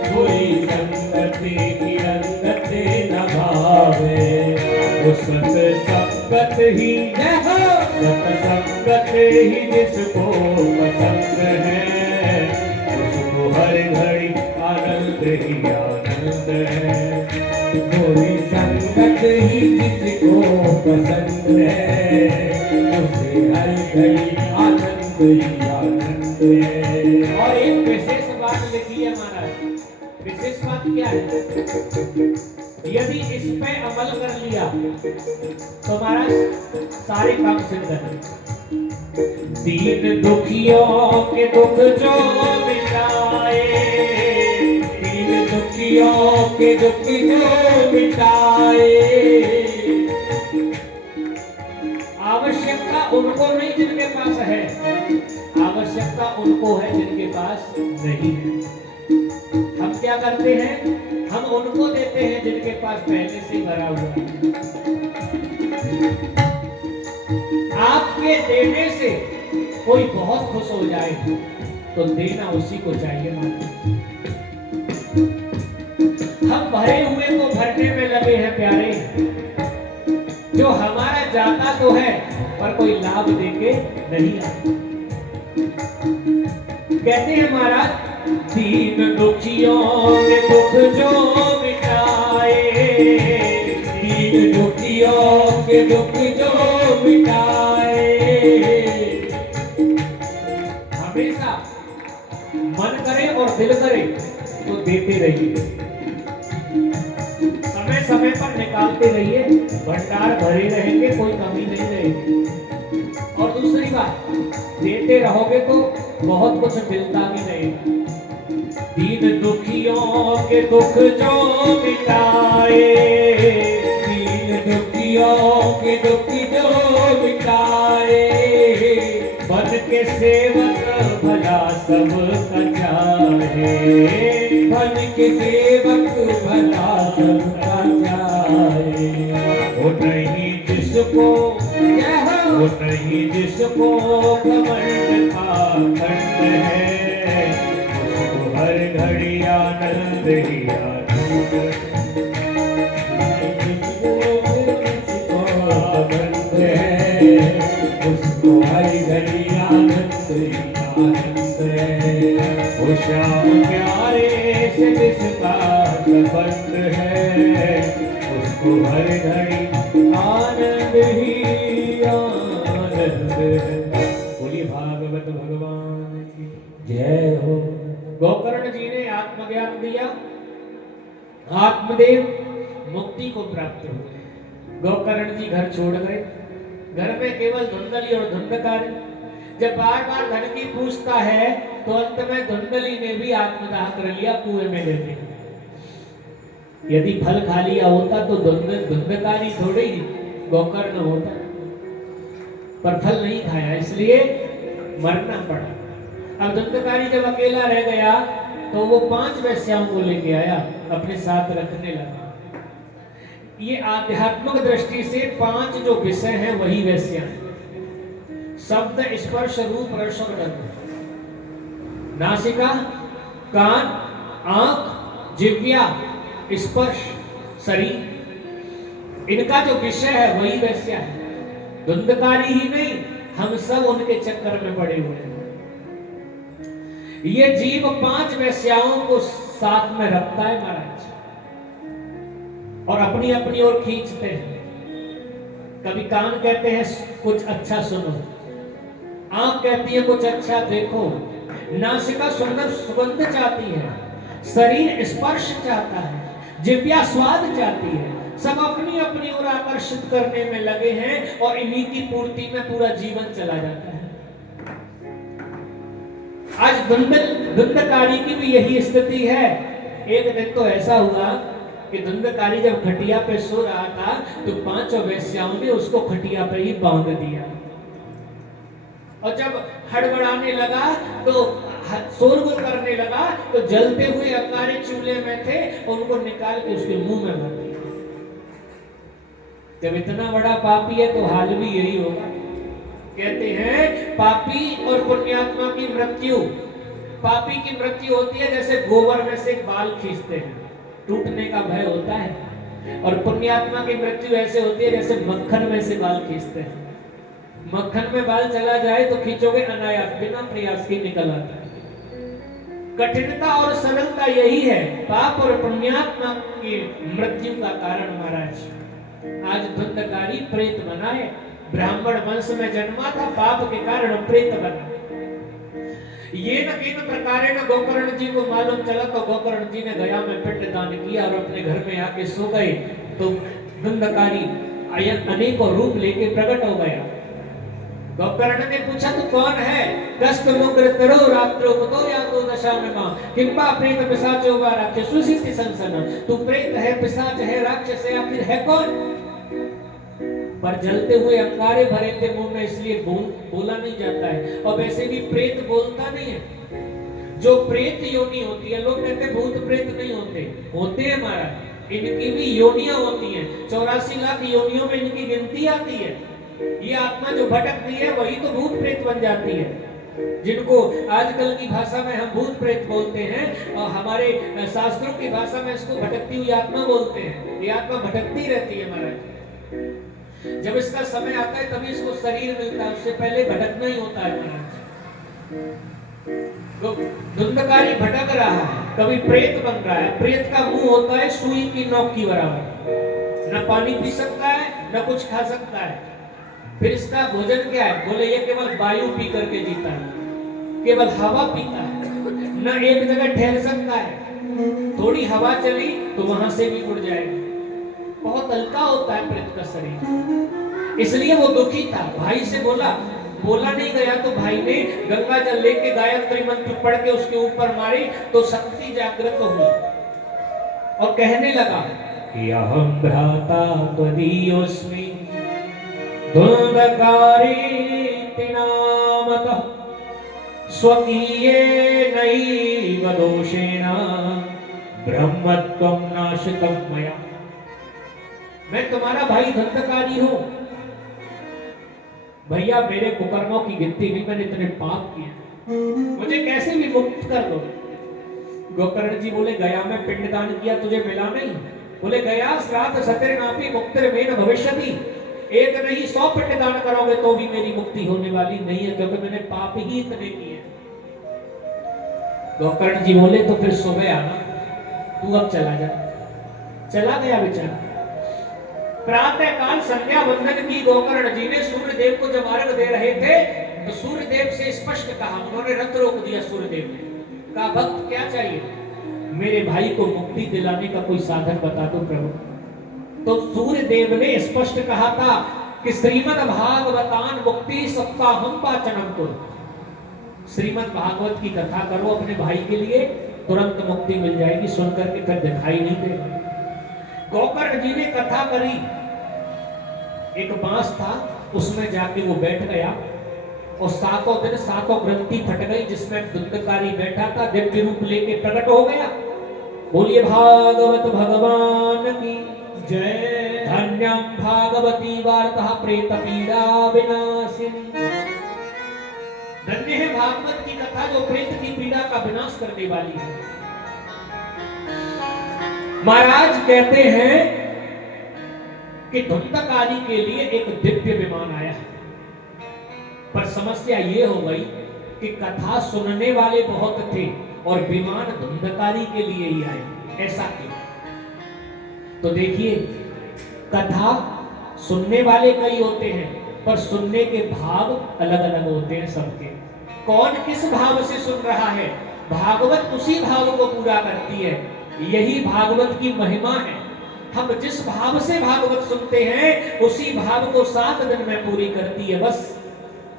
बुरी संगत की रंगत न भावे। वो सत संगत ही सत संगत संगत ही जिसको पसंद है, उसको हर घड़ी आनंद ही आनंद है। कोई संगत ही जिसको पसंद है, उसे हर घड़ी आनंद ही आनंद है। और एक विशेष बात लिखी है महाराज, विशेष बात क्या है? यदि इस पे अमल कर लिया तो महाराज सारे काम सिद्ध है। दीन दुखियों के दुख जो मिटाए, दीन दुखियों के दुख जो मिटाए। आवश्यकता उनको नहीं जिनके पास है, आवश्यकता उनको है जिनके पास नहीं है। हम क्या करते हैं? हम उनको देते हैं जिनके पास पहले से ही भरा हुआ है। आपके देने से कोई बहुत खुश हो जाए तो देना उसी को चाहिए माता। हम भरे हुए को भरने में लगे हैं प्यारे, जो हमारा जाता तो है पर कोई लाभ देके नहीं आता। कहते हैं महाराज, दीन दुखियों के दुख जो मिटाए, दीन दुखियों के दुख जो मिटाए। हमेशा मन करे और दिल करे तो देते रहिए, समय समय पर निकालते रहिए, भंडार भरे रहेंगे, कोई कमी नहीं रहेगी। और दूसरी बात, देते रहोगे तो बहुत कुछ मिलता भी रहेगा। दीन दुखियों के दुख जो मिटाए, दीन दुखियों के दुख जो मिटाए। बन के सेवक भला सब चाहे, बन के सेवक भला सब चाहे। वो नहीं जिसको, वो नहीं जिसको घमंड पाखंड है, उसको हर घड़ी आनंद ही आनंद है, उसको हर घड़ी आनंद ही आनंद है। वो श्याम प्यारे से जिसका संबंध है, उसको हर घड़ी आनंद ही आनंद है। बोलिए भागवत भगवान की जय हो। गोकर्ण जी ने आत्मज्ञान दिया, आत्मदेव मुक्ति को प्राप्त हुए। गोकर्ण जी घर छोड़ गए, घर में केवल धुंधली और धुंधकारी। जब बार बार धन की पूछता है तो अंत में धुंधली ने भी आत्मदाह कर लिया, कुएं में लेते। यदि फल खा लिया होता तो धुंधकारी थोड़ी गोकर्ण होता, पर फल नहीं खाया इसलिए मरना पड़ा। अब धुंधकारी जब अकेला रह गया तो वो 5 वेश्याओं को लेके आया, अपने साथ रखने लगा। ये आध्यात्मिक दृष्टि से 5 जो विषय हैं वही वेश्या हैं। शब्द, स्पर्श, रूप, रस और गंध। नासिका, कान, आंख, जिह्वा, स्पर्श, शरीर, इनका जो विषय है वही वेश्या है। धुंधकारी ही नहीं, हम सब उनके चक्कर में पड़े हुए हैं। ये जीव 5 वेश्याओं को साथ में रखता है महाराज, और अपनी अपनी ओर खींचते हैं। कभी कान कहते हैं कुछ अच्छा सुनो, आंख कहती है कुछ अच्छा देखो, नासिका सुंदर सुगंध चाहती है, शरीर स्पर्श चाहता है, जिह्वा स्वाद चाहती है। सब अपनी अपनी ओर आकर्षित करने में लगे हैं और इन्हीं की पूर्ति में पूरा जीवन चला जाता है। आज धुंधकारी की भी यही स्थिति है। एक दिन तो ऐसा हुआ कि धुंधकारी जब खटिया पे सो रहा था तो 5 वेश्याओं ने उसको खटिया पे ही बांध दिया, और जब हड़बड़ाने लगा तो शोरगुल करने लगा तो जलते हुए अंगारे चूल्हे में थे, उनको निकाल के उसके मुंह में भर दिया। जब इतना बड़ा पापी है तो हाल भी यही होगा। कहते हैं पापी और पुण्यात्मा की मृत्यु, पापी की मृत्यु होती है जैसे गोबर में से बाल खींचते हैं, टूटने का भय होता है, और पुण्यात्मा की मृत्यु ऐसे होती है जैसे मक्खन में से बाल खींचते हैं। मक्खन में बाल चला जाए तो खींचोगे अनायास, बिना प्रयास के निकल आता है। कठिनता और सरलता यही है पाप और पुण्यात्मा की मृत्यु का कारण। महाराज आज धुंधकारी प्रेत बना है, ब्राह्मण वंश में जन्मा था, पाप के कारण प्रेत बना। ये न किन प्रकारे न गोकर्ण जी को मालूम चला तो गोकर्ण जी ने गया में पिंड दान किया और अपने घर में आके सो गए। तो धुंधकारी अनेकों रूप लेके प्रकट हो गया। गोकर्ण ने पूछा तू कौन है? कष्ट मुग्र तरो रात्रो कुतो या तो दशा में मां किंबा प्रेत पिशाचो वा राक्षस सुसिति संसन। तू प्रेत है, पिशाच है, राक्षस है, आखिर है कौन? पर जलते हुए अंगारे भरे थे मुंह में, इसलिए बोला नहीं जाता है। और वैसे भी प्रेत बोलता नहीं है। जो प्रेत योनि होती है, लोग कहते भूत प्रेत नहीं होते, होते हैं महाराज, इनकी भी योनियां होती हैं। 84 लाख योनियों में इनकी गिनती आती है। ये आत्मा जो भटकती है वही तो भूत प्रेत बन जाती है, जिनको आजकल की भाषा में हम भूत प्रेत बोलते हैं और हमारे शास्त्रों की भाषा में इसको भटकती हुई आत्मा बोलते हैं। ये आत्मा भटकती रहती है महाराज। जब इसका समय आता है तभी इसको शरीर मिलता है, उससे पहले भटकना ही होता है महाराज। तो धुंधकारी भटक रहा है, कभी प्रेत बन रहा है। प्रेत का मुंह होता है सुई की नोक की बराबर, न पानी पी सकता है न कुछ खा सकता है। फिर इसका भोजन क्या है? बोले ये केवल वायु पी करके जीता है, केवल हवा पीता है, न एक जगह ठहर सकता है। थोड़ी हवा चली तो वहां से भी उड़ जाएगा। बहुत हल्का होता है प्रेत का शरीर, इसलिए वो दुखी था। भाई से बोला नहीं गया तो भाई ने गंगा जल लेके गायत्री मंत्र पढ़ के उसके ऊपर मारी तो शक्ति जागृत हुई और कहने लगा कि अहम भ्राता त्वदीयोस्मि धुंधकारीति नामतः स्वकीयेनैव दोषेण ब्रह्मत्वं नाशितं मया। मैं तुम्हारा भाई धुंधकारी हूं भैया, मेरे कुकर्मों की गिनती नहीं, मैंने इतने पाप किए, मुझे कैसे भी मुक्त कर दो। गोकर्ण जी बोले गया में पिंडदान किया, तुझे मिला नहीं? बोले गया श्राद्ध सतिर्नापि मुक्तिर्मेन भविष्यति। एक नहीं 100 पिंडदान करोगे तो भी मेरी मुक्ति होने वाली नहीं है, क्योंकि मैंने पाप ही इतने किए। गोकर्ण जी बोले तो फिर सुबह आना, तू अब चला जा। चला गया बेचारा। प्रातः काल संध्या वंदन की गोकर्ण जी ने सूर्य देव को जब अर्घ दे रहे थे तो सूर्य देव से स्पष्ट कहा, उन्होंने रथ रोक दिया। सूर्य देव ने कहा भक्त क्या चाहिए? मेरे भाई को मुक्ति दिलाने का कोई साधन बता दो प्रभु। तो सूर्य देव ने स्पष्ट कहा था कि श्रीमद् भागवतान मुक्ति सप्ताहम वाचनम करो। श्रीमद् भागवत की कथा करो अपने भाई के लिए, तुरंत मुक्ति मिल जाएगी। सुनकर के फिर दिखाई नहीं देगा। गोकर्ण जी ने कथा करी। एक बांस था, उसमें जाके वो बैठ गया और 7 दिन 7 ग्रंथि फट गई, जिसमें धुंधकारी बैठा था, दिव्य रूप लेके प्रकट हो गया। बोलिए भागवत भगवान की जय। धन्यम भागवती वार्ता प्रेत पीड़ा विनाशिनी। धन्य है भागवत की कथा जो प्रेत की पीड़ा का विनाश करने वाली है। महाराज कहते हैं कि धुंधकारी के लिए एक दिव्य विमान आया, पर समस्या ये हो गई कि कथा सुनने वाले बहुत थे और विमान धुंधकारी के लिए ही आए। ऐसा क्यों? तो देखिए, कथा सुनने वाले कई होते हैं, पर सुनने के भाव अलग अलग होते हैं सबके। कौन किस भाव से सुन रहा है, भागवत उसी भाव को पूरा करती है। यही भागवत की महिमा है। हम जिस भाव से भागवत सुनते हैं उसी भाव को 7 दिन में पूरी करती है। बस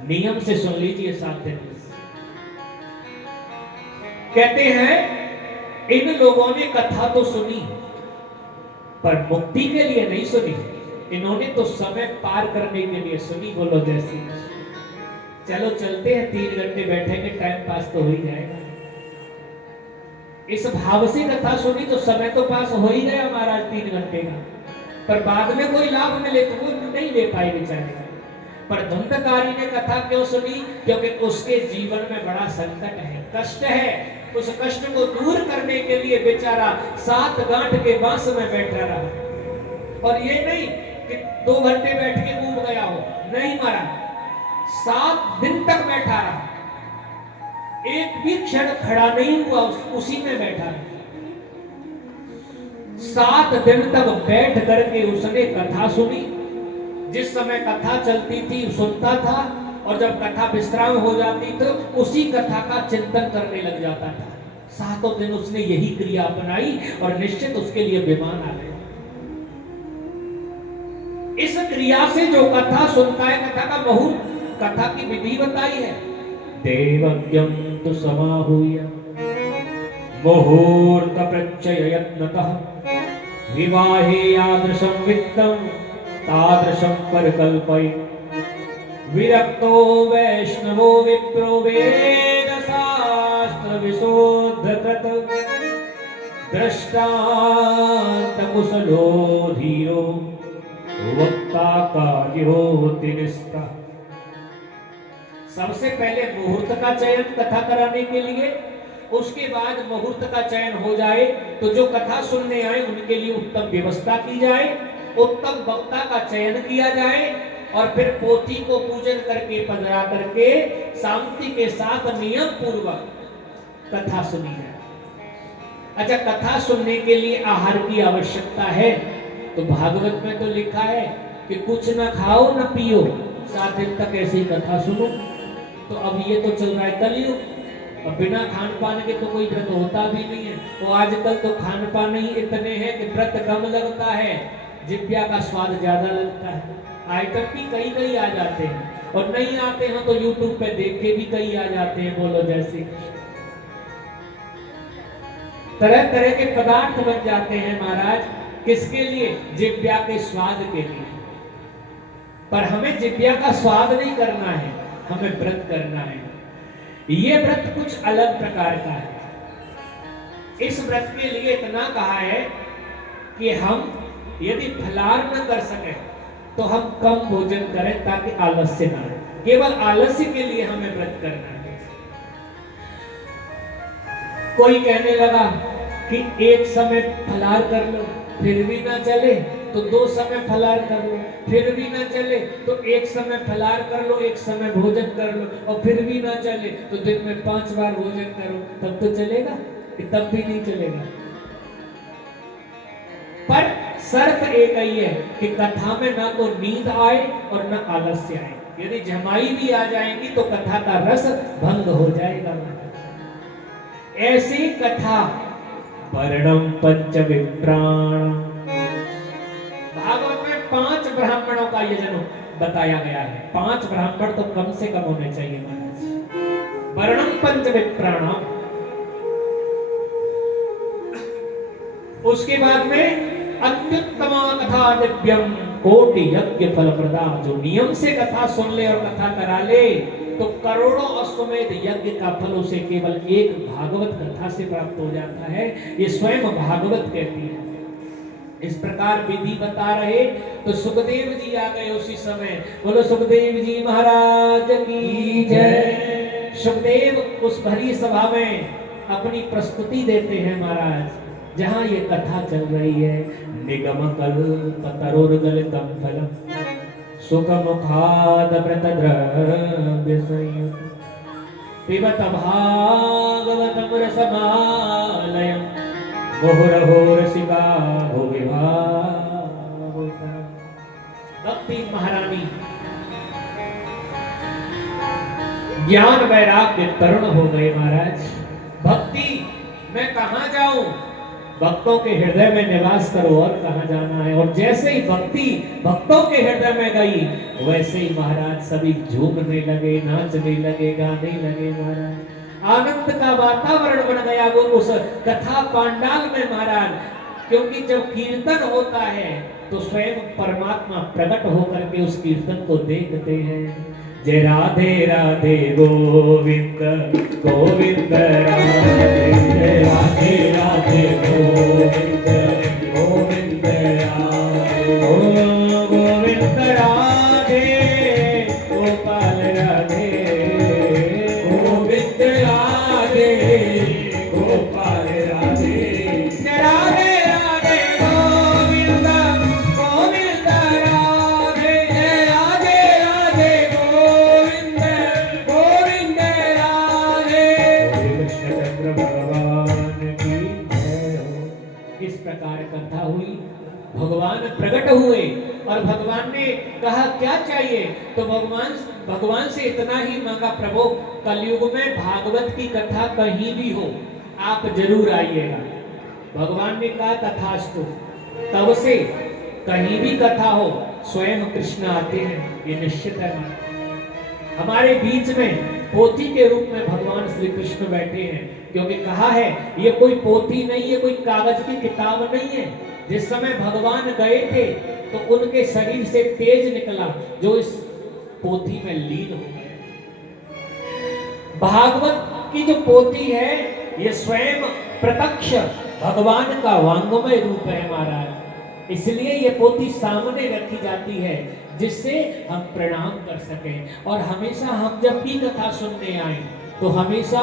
नियम से सुन लीजिए 7 दिन। कहते हैं इन लोगों ने कथा तो सुनी पर मुक्ति के लिए नहीं सुनी, इन्होंने तो समय पार करने के लिए सुनी। बोलो जैसी। चलो चलते हैं, 3 घंटे बैठेंगे, टाइम पास तो हो ही जाएगा। इस भाव से कथा सुनी तो समय तो पास हो ही गया महाराज 3 घंटे का, पर बाद में कोई लाभ मिले तो वो नहीं ले पाए बेचारे। पर धुंधकारी ने कथा क्यों सुनी? क्योंकि उसके जीवन में बड़ा संकट है, कष्ट है। उस कष्ट को दूर करने के लिए बेचारा 7 गांठ के बांस में बैठा रहा। और ये नहीं कि 2 घंटे बैठ के डूब गया हो, नहीं महाराज। 7 दिन तक बैठा रहा, एक भी क्षण खड़ा नहीं हुआ, उसी में बैठा रहा। 7 दिन तक बैठ करके उसने कथा सुनी। जिस समय कथा चलती थी सुनता था, और जब कथा विश्राम हो जाती तो उसी कथा का चिंतन करने लग जाता था। 7 दिन उसने यही क्रिया अपनाई और निश्चित उसके लिए विमान आ गए। इस क्रिया से जो कथा सुनता है, कथा का मुहूर्त, कथा की विधि बताई है। देवज्ञं तु समाहूय मुहूर्त प्रत्यय यत्नतः विवाहे यादृशं वित्तं तादृशं परिकल्पय। विरक्तो वैष्णवो विप्रो वेद शास्त्र विशोधकृत दृष्टांत कुशलो धीरो वक्ता कार्योति निष्ठा। सबसे पहले मुहूर्त का चयन कथा कराने के लिए, उसके बाद मुहूर्त का चयन हो जाए तो जो कथा सुनने आए उनके लिए उत्तम व्यवस्था की जाए, उत्तम वक्ता का चयन किया जाए, और फिर पोथी को पूजन करके पधरा करके शांति के साथ नियम पूर्वक कथा सुनी जाए। अच्छा, कथा सुनने के लिए आहार की आवश्यकता है, तो भागवत में तो लिखा है कि कुछ न खाओ न पियो, 7 दिन तक ऐसी कथा सुनो। तो अब ये तो चल रहा है कलयुग, अब बिना खान पान के तो कोई व्रत होता भी नहीं है। तो आजकल तो खान पान ही इतने हैं कि व्रत कम लगता है, जिब्या का स्वाद ज्यादा लगता है। आइटम भी कई आ जाते हैं, और नहीं आते हैं तो यूट्यूब पे देख के भी कई आ जाते हैं। बोलो जैसे तरह तरह के पदार्थ बन जाते हैं महाराज, किसके लिए? जिब्या के स्वाद के लिए। पर हमें जिब्या का स्वाद नहीं करना है, हमें व्रत करना है। ये व्रत कुछ अलग प्रकार का है। इस व्रत के लिए इतना कहा है कि हम यदि फलाहार न कर सके तो हम कम भोजन करें, ताकि आलस्य ना आए। केवल आलस्य के लिए हमें व्रत करना है। कोई कहने लगा कि एक समय फलाहार कर लो, फिर भी ना चले तो 2 समय फलाहार कर लो, फिर भी ना चले तो एक समय फलाहार कर लो, एक समय भोजन कर लो, और फिर भी ना चले तो दिन में 5 बार भोजन करो, तब तो चलेगा? तब भी नहीं चलेगा। पर शर्त एक ही है कि कथा में ना तो नींद आए और ना आलस्य आए। यदि जमाई भी आ जाएंगी तो कथा का रस भंग हो जाएगा। ऐसी कथा वर्णम पंच विप्राण, भागवत में 5 ब्राह्मणों का यजन बताया गया है। 5 ब्राह्मण तो कम से कम होने चाहिए महाराज। वर्णम पंच विप्राणम, उसके बाद में अत्युत्तमा कथा दिव्यम कोटि यज्ञ फलप्रदा। जो नियम से कथा सुन ले और कथा करा ले तो करोड़ों अश्वमेध यज्ञ का फल उसे केवल एक भागवत कथा से प्राप्त हो जाता है। ये स्वयं भागवत कहती है। इस प्रकार विधि बता रहे तो सुखदेव जी आ गए उसी समय। बोलो सुखदेव जी महाराज की जय। सुखदेव उस भरी सभा में अपनी प्रस्तुति देते हैं महाराज, जहां ये कथा चल रही है। निगम कल्प तरुर्गलितम फलम सुखमुखाद व्रतद्रव्य संयुत पिबत भागवतम रसमालयम मुहुरहो रसिका भुविभावुका। भक्ति महारानी ज्ञान वैराग्य तरुण हो गए महाराज। भक्ति मैं कहां जाऊं, भक्तों के हृदय में निवास करो, और कहां जाना है। और जैसे ही भक्ति भक्तों के हृदय में गई वैसे ही महाराज सभी झूमने लगे, नाचने लगे, गाने लगे महाराज। आनंद का वातावरण बन गया वो उस कथा पांडाल में महाराज। क्योंकि जब कीर्तन होता है तो स्वयं परमात्मा प्रकट होकर के उस कीर्तन को देखते हैं। जय राधे राधे गोविंद गोविंद राधे, जय राधे राधे गोविंद गोविंद राधे, ओ गोविंद राधे गोपाल राधे, गोविंद राधे गोपाल राधे, जय राधे राधे गोविंद गोविंद राधे, जय राधे राधे गोविंद प्रकार कथा हुई, भगवान प्रकट हुए और भगवान ने कहा क्या चाहिए, तो भगवान से इतना ही मांगा, प्रभु कलयुग में भागवत की कथा कहीं भी हो आप जरूर आइएगा। भगवान ने कहा तथास्तु। तब से कहीं भी कथा हो स्वयं कृष्ण आते हैं, ये निश्चित है। हमारे बीच में पोथी के रूप में भगवान श्री कृष्ण बैठे हैं, क्योंकि कहा है ये कोई पोथी नहीं है, कोई कागज की किताब नहीं है। जिस समय भगवान गए थे तो उनके शरीर से तेज निकला जो इस पोथी में लीन हो गया। भागवत की जो पोथी है ये स्वयं प्रत्यक्ष भगवान का वांगमय रूप है महाराज, इसलिए ये पोथी सामने रखी जाती है जिससे हम प्रणाम कर सकें। और हमेशा हम जब भी कथा सुनने आए तो हमेशा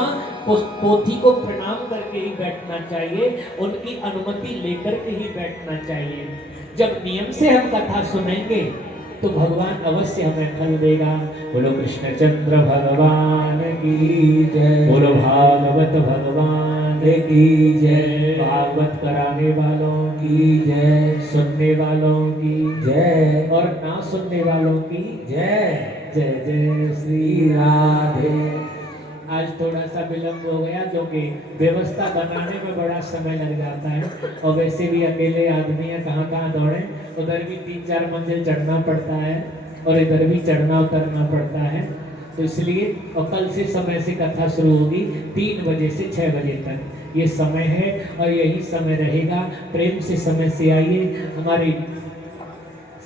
उस पोथी को प्रणाम करके ही बैठना चाहिए, उनकी अनुमति लेकर के ही बैठना चाहिए। जब नियम से हम कथा सुनेंगे तो भगवान अवश्य हमें फल देगा। बोलो कृष्णचंद्र भगवान की जय, बोलो भागवत भगवान की जय, भागवत कराने वालों की जय, सुनने वालों की जय और ना सुनने वालों की जय। जय जय श्री राधे। आज थोड़ा सा विलंब हो गया क्योंकि व्यवस्था बनाने में बड़ा समय लग जाता है, और वैसे भी अकेले आदमी है, कहाँ कहाँ दौड़े, उधर भी 3-4 मंजिल चढ़ना पड़ता है और इधर भी चढ़ना उतरना पड़ता है। तो इसलिए और कल से समय से कथा शुरू होगी 3 बजे से 6 बजे तक ये समय है और यही समय रहेगा। प्रेम से समय से आइए। हमारे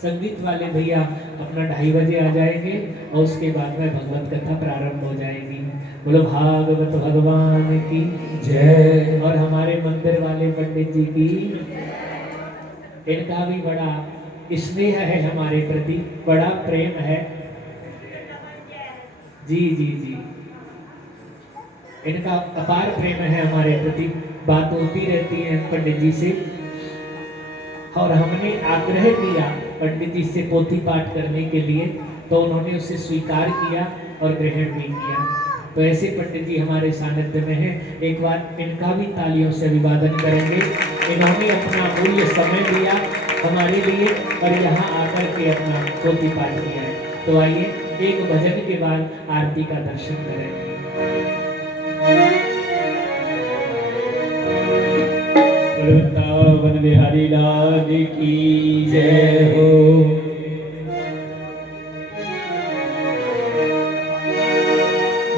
संगीत वाले भैया अपना 2:30 बजे आ जाएंगे और उसके बाद में भगवत कथा प्रारंभ हो जाएगी। बोलो भागवत भगवान की जय। और हमारे मंदिर वाले पंडित जी की, इनका भी बड़ा स्नेह है हमारे प्रति, बड़ा प्रेम है। जी जी जी, इनका अपार प्रेम है हमारे प्रति, बात होती रहती है पंडित जी से। और हमने आग्रह किया पंडित जी से पोथी पाठ करने के लिए, तो उन्होंने उसे स्वीकार किया और ग्रहण भी किया। तो ऐसे पंडित जी हमारे सानिध्य में हैं। एक बार इनका भी तालियों से अभिवादन करेंगे। इन्होंने अपना मूल्य समय दिया हमारे लिए और यहाँ आकर के अपना पोथी पाठ किया है। तो आइए एक भजन के बाद आरती का दर्शन करेंगे। वृंदावन बिहारी लाल की जय हो।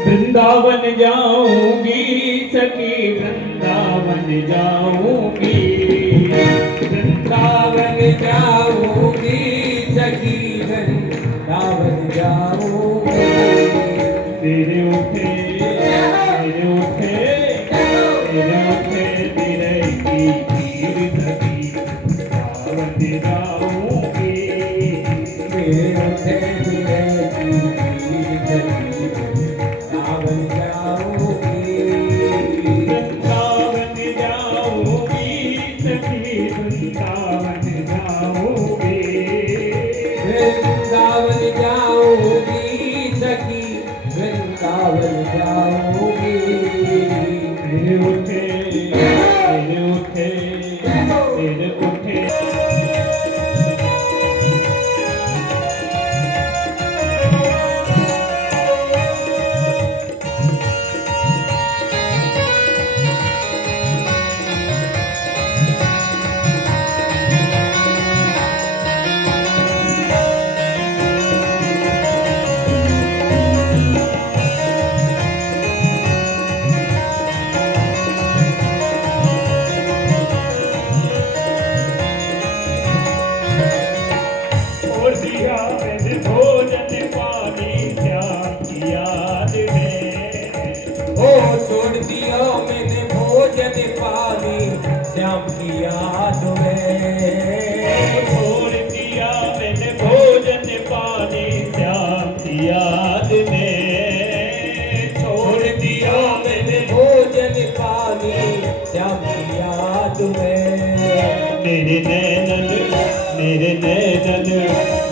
वृंदावन जाऊंगी सखी, वृंदावन जाऊंगी, वृंदावन जाऊंगी सखी, वृंदावन जाऊंगी। तेरे उठे तेरे उठे तेरे उठे तेरे की पीर सखी, वृंदावन जाऊंगी। तेरे उठे तेरे की पीर सखी,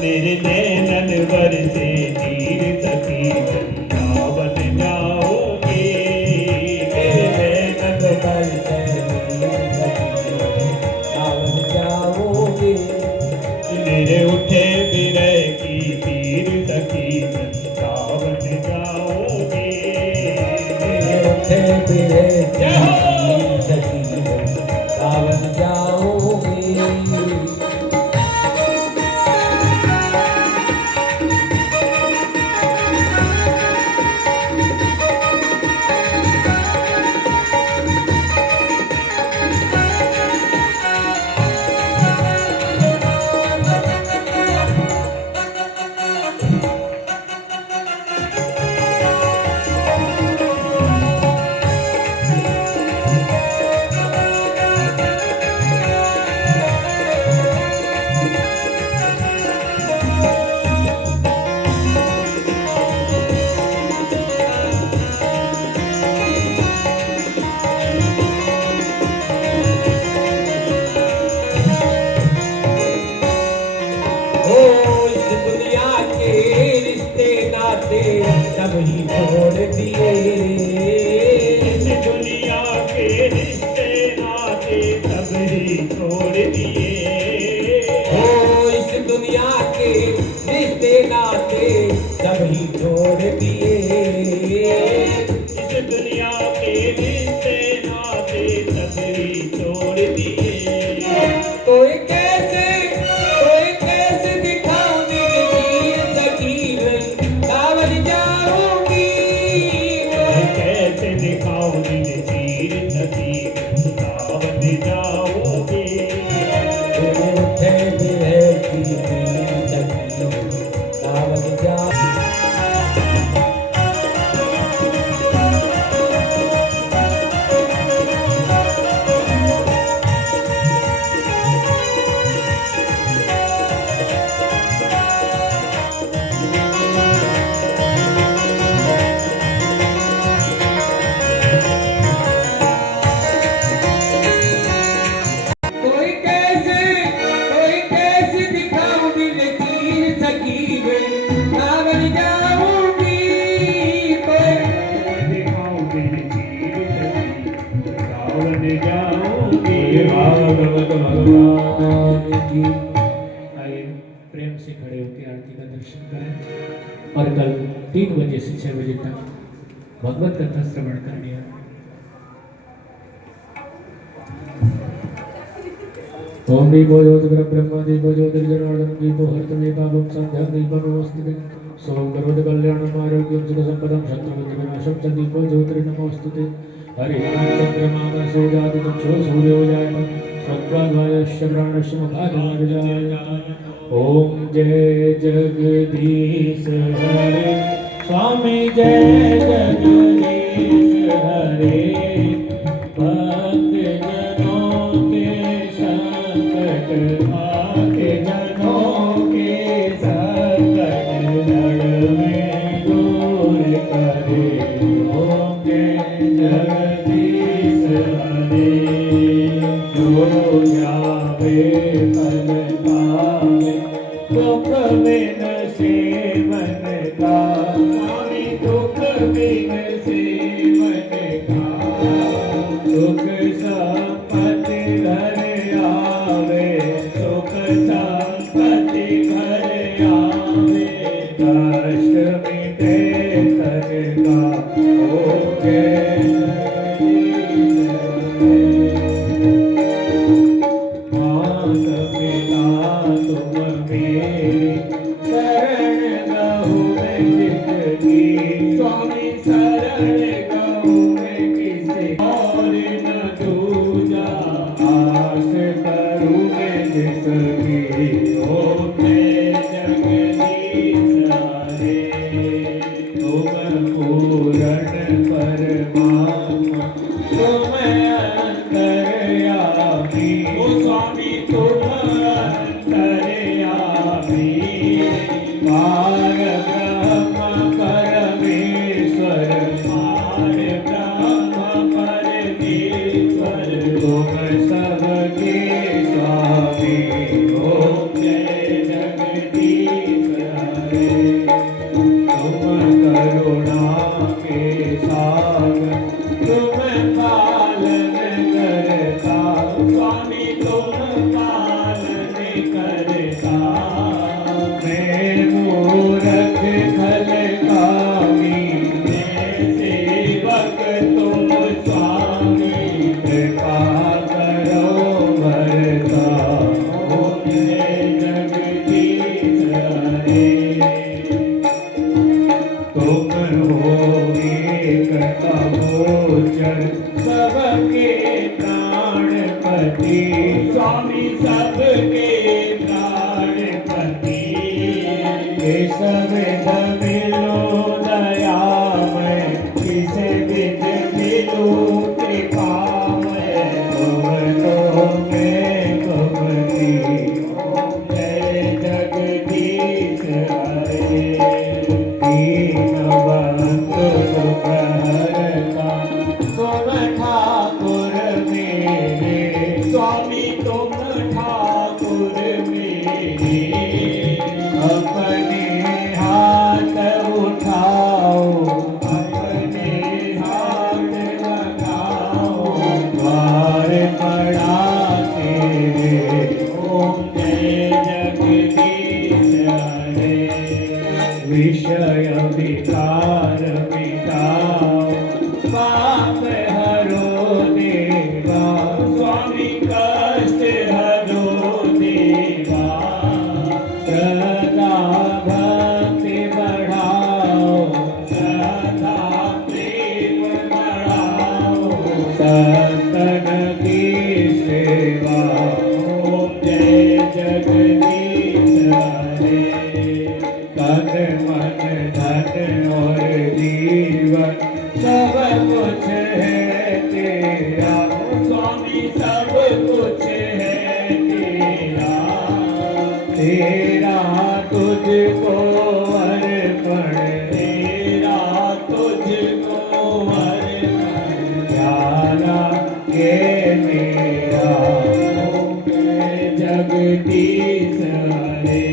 मेरे नैनन बरसे तीर सखी, वृंदावन जाऊंगी। मेरे नैनन बरसे तीर सखी, वृंदावन जय हो। सावन जाओगे। ओ इस दुनिया के रिश्ते नाते सब ही छोड़ दिए। इस दुनिया के रिश्ते नाते सब ही छोड़ दिए। ओ इस दुनिया के रिश्ते नाते सब ही छोड़ दिए। इस दुनिया के रिश्ते नाते सब ही छोड़ दिए। कोई कैसे दिखाऊं दिल की लकीर, सावन जाऊंगी। कैसे दिखाऊं दिल चीर नसीब, सावन जाओगे। उठे है की सावन जा। कोई कैसे दिखाऊं दिल की लकीर, सावन जाऊंगी। दिखाऊं दिल चीर नसीब, सावन जाओगे। भागवत भगवान की। आइए प्रेम से खड़े होकर आरती का दर्शन करें और कल 3 बजे से 6 बजे तक भगवत कथा श्रवण करनी है। ओम दीपो ज्योतिर् ब्रह्म दीपो ज्योतिर्जनार्दन दीपो हर्तमेकाभं संध्यां दीपो नमोस्तुते। सोम करोति कल्याणम् आरोग्यं सुखसम्पदं शत्रुबुद्धिविनाशं च दीपो ज्योतिर्नमोस्तुते। हरिः ओम चन्द्रमा सूर्यादि चक्षुः सूर्यो जायते स्वद्वायश्च प्राणश्च मुखादि। ओम जय जगदीश हरे स्वामी जय जगदीश हरे। भक्त जनों के संकट भाग्य जनों के संकट जग में दूर करे। ओम जय जगदीश हरे। जो जावे फल पावे, दुख बिन से मन का। स्वामी दुख बिन से मन का। स्वामी तुम ठाकुर मेरे, अपने हाथ उठाओ, अपने हाथ लगाओ, द्वार पड़ा तेरे, ओम जय जगदीश हरे। विषय विकार मिटाओ, पाप हरो देवा, स्वामी कष्ट हरो देवा, सदा भक्ति बढ़ाओ, सदा प्रेम बढ़ाओ, संतन की सेवा, ओम जय जगदीश हरे। तन मन धन और जीवन सब कुछ है तेरा, स्वामी सब कुछ है तेरा, तेरा तुझको अर्पण, तेरा तुझको अर्पण, प्यारा ये मेरा, ओम जय जगदीश हरे।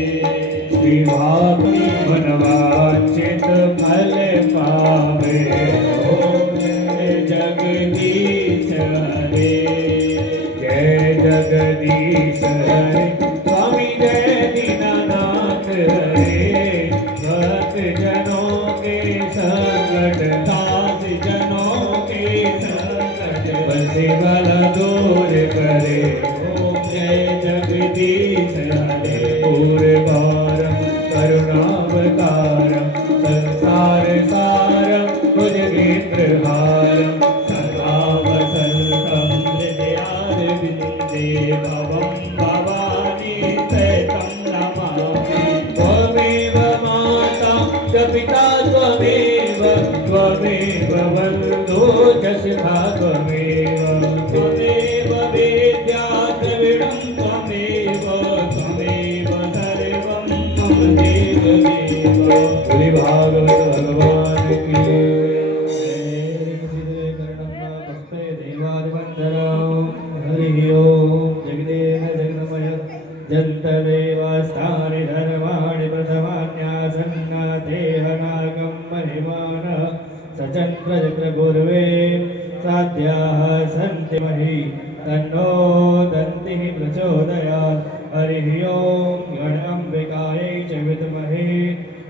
विभाग मनवांचित फल पावे, ओम जय जगदीश हरे। जय जगदीश हरे, स्वामी जय दीनानाथ हरे, भक्त जनों के संकट, दास जनों के संकट, बंसी भला दूर करे, ओम जय जगदीश हरे। पूर्वारं करुणावतारं, संसार सारं भुजगेन्द्रहारं, सदा वसन्तं हृदयारविन्दे भवं भवानी सहितं नमामि। त्वमेव माता च पिता त्वमेव, त्वमेव बन्धो च सखा त्वमेव, त्वमेव वेद्या द्रविडं त्वमेव, त्वमेव सर्वं मम देवदेव। श्री भागवत भगवान की हरि ओम। जगदेव जगन्मय जन्तदेवास्तानि धर्माणि प्रथमान्यासन्नाथेहनागं महिमान सचन्द्रचन्द्रपूर्वे साध्याः सन्ति महि तन्नो दन्तिः प्रचोदयात्। हरिः ओम गणाम्बिकायै च विद्महे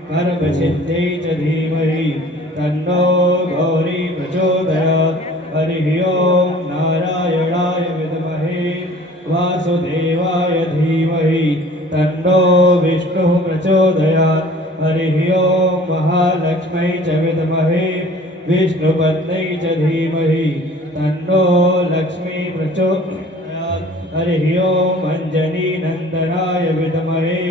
गर्भसिद्ध्यै च धीमहि तन्नो गौरी प्रचोदयात्। हरिः ओम नारायणाय विद्महे वासुदेवाय धीमहि तन्नो विष्णुः प्रचोदयात्। हरिः ओम महालक्ष्म्यै च विद्महे विष्णुपत्न्यै च धीमहि तन्नो लक्ष्मी प्रचोदयात्। हरिः ओम अञ्जनीनन्दनाय विद्महे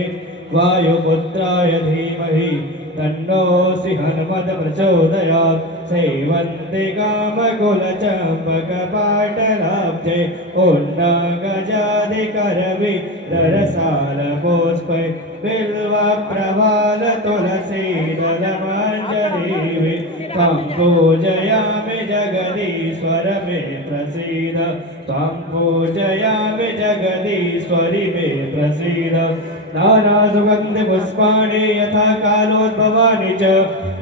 वायुपुत्राय धीमहि तन्नो सिंहन्मद प्रचोदयात्। सेवन्ति कामकुलचम्पकपाटलाब्जे उन्नगजादिकरविररसालपुष्पै बिल्वप्रवालतुलसीदलमञ्जरीः त्वं पूजयामि जगदीश्वर मे प्रसीद। त्वं पूजयामि जगदीश्वरि मे प्रसीद। नानासुगन्धिपुष्पाणि यथा कालोद्भवानि च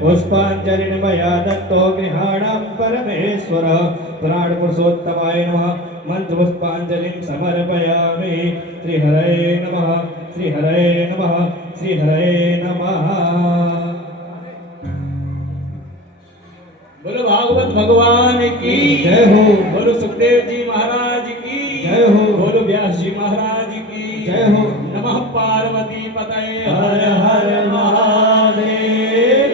पुष्पाञ्जलिं मया दत्तो गृहाणां परमेश्वर। पुराणपुरुषोत्तमाय नमः। मन्त्रपुष्पाञ्जलिं समर्पयामि। श्रीहरये नमः, श्रीहरये नमः, श्रीहरये नमः। बोलो भागवत भगवान की जय हो। बोलो सुखदेव जी महाराज की जय हो। बोलो व्यास जी महाराज की जय हो। नमः पार्वती पतये हर हर महादेव।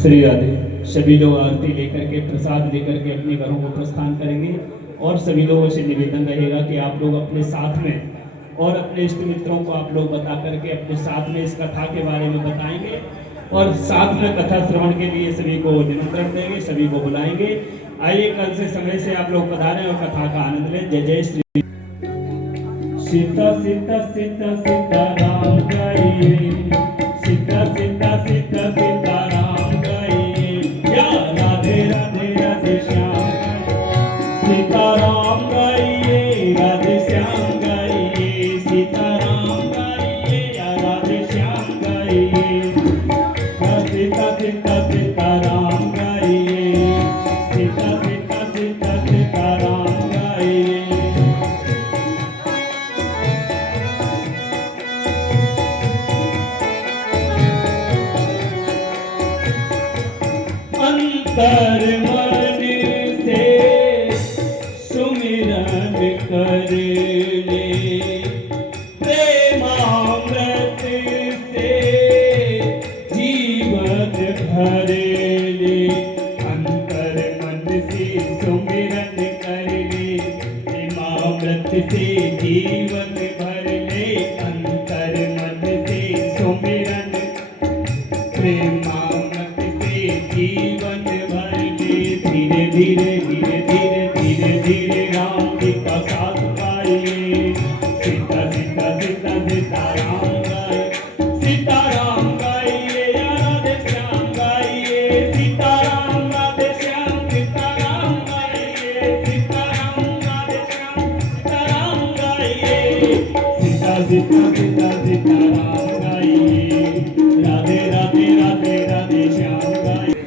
श्री राधे। सभी लोग आरती लेकर के प्रसाद लेकर के अपने घरों को प्रस्थान करेंगे और सभी लोगों से निवेदन रहेगा कि आप लोग अपने साथ में और अपने इष्ट मित्रों को आप लोग बता करके अपने साथ में इस कथा के बारे में बताएंगे और साथ में कथा श्रवण के लिए सभी को निमंत्रण देंगे, सभी को बुलाएंगे। आइए कल से समय से आप लोग पधारें और कथा का आनंद लें। जय जय श्री सीता सीता सीता सीता राम जय सीता सीता सीता सीता सीताराम गाइए या राधे राधे राधे श्याम सीताराम गाइए राधे श्याम गाइए सीताराम गाइए या राधे श्याम गाइए सीता सीता सीताराम गाइए सीता सीता सीता सीताराम गाइए अंतर मन से सुमिरन कर ले प्रेमामृत से जीवन भर ले अंतर मन से सुमिरन कर ले प्रेमामृत से जीवन भर ले अंतर मन से सुमिरन प्रेमामृत से जीवन भर ले धीरे धीरे धीरे धीरे धीरे धीरे राम जी का साथ पाइए सीता सीता सीता सीताराम गाइए सीताराम गाइए या राधे श्याम गाइए सीताराम राधे श्याम सीताराम गाइए सीताराम राधे श्याम सीताराम गाइए सीता सीता सीता सीताराम गाइए राधे राधे राधे राधे श्याम गाइए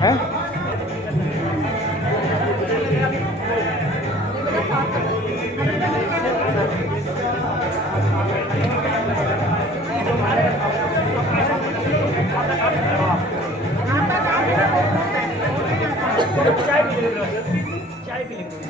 हैं? चाय पी लेंगे।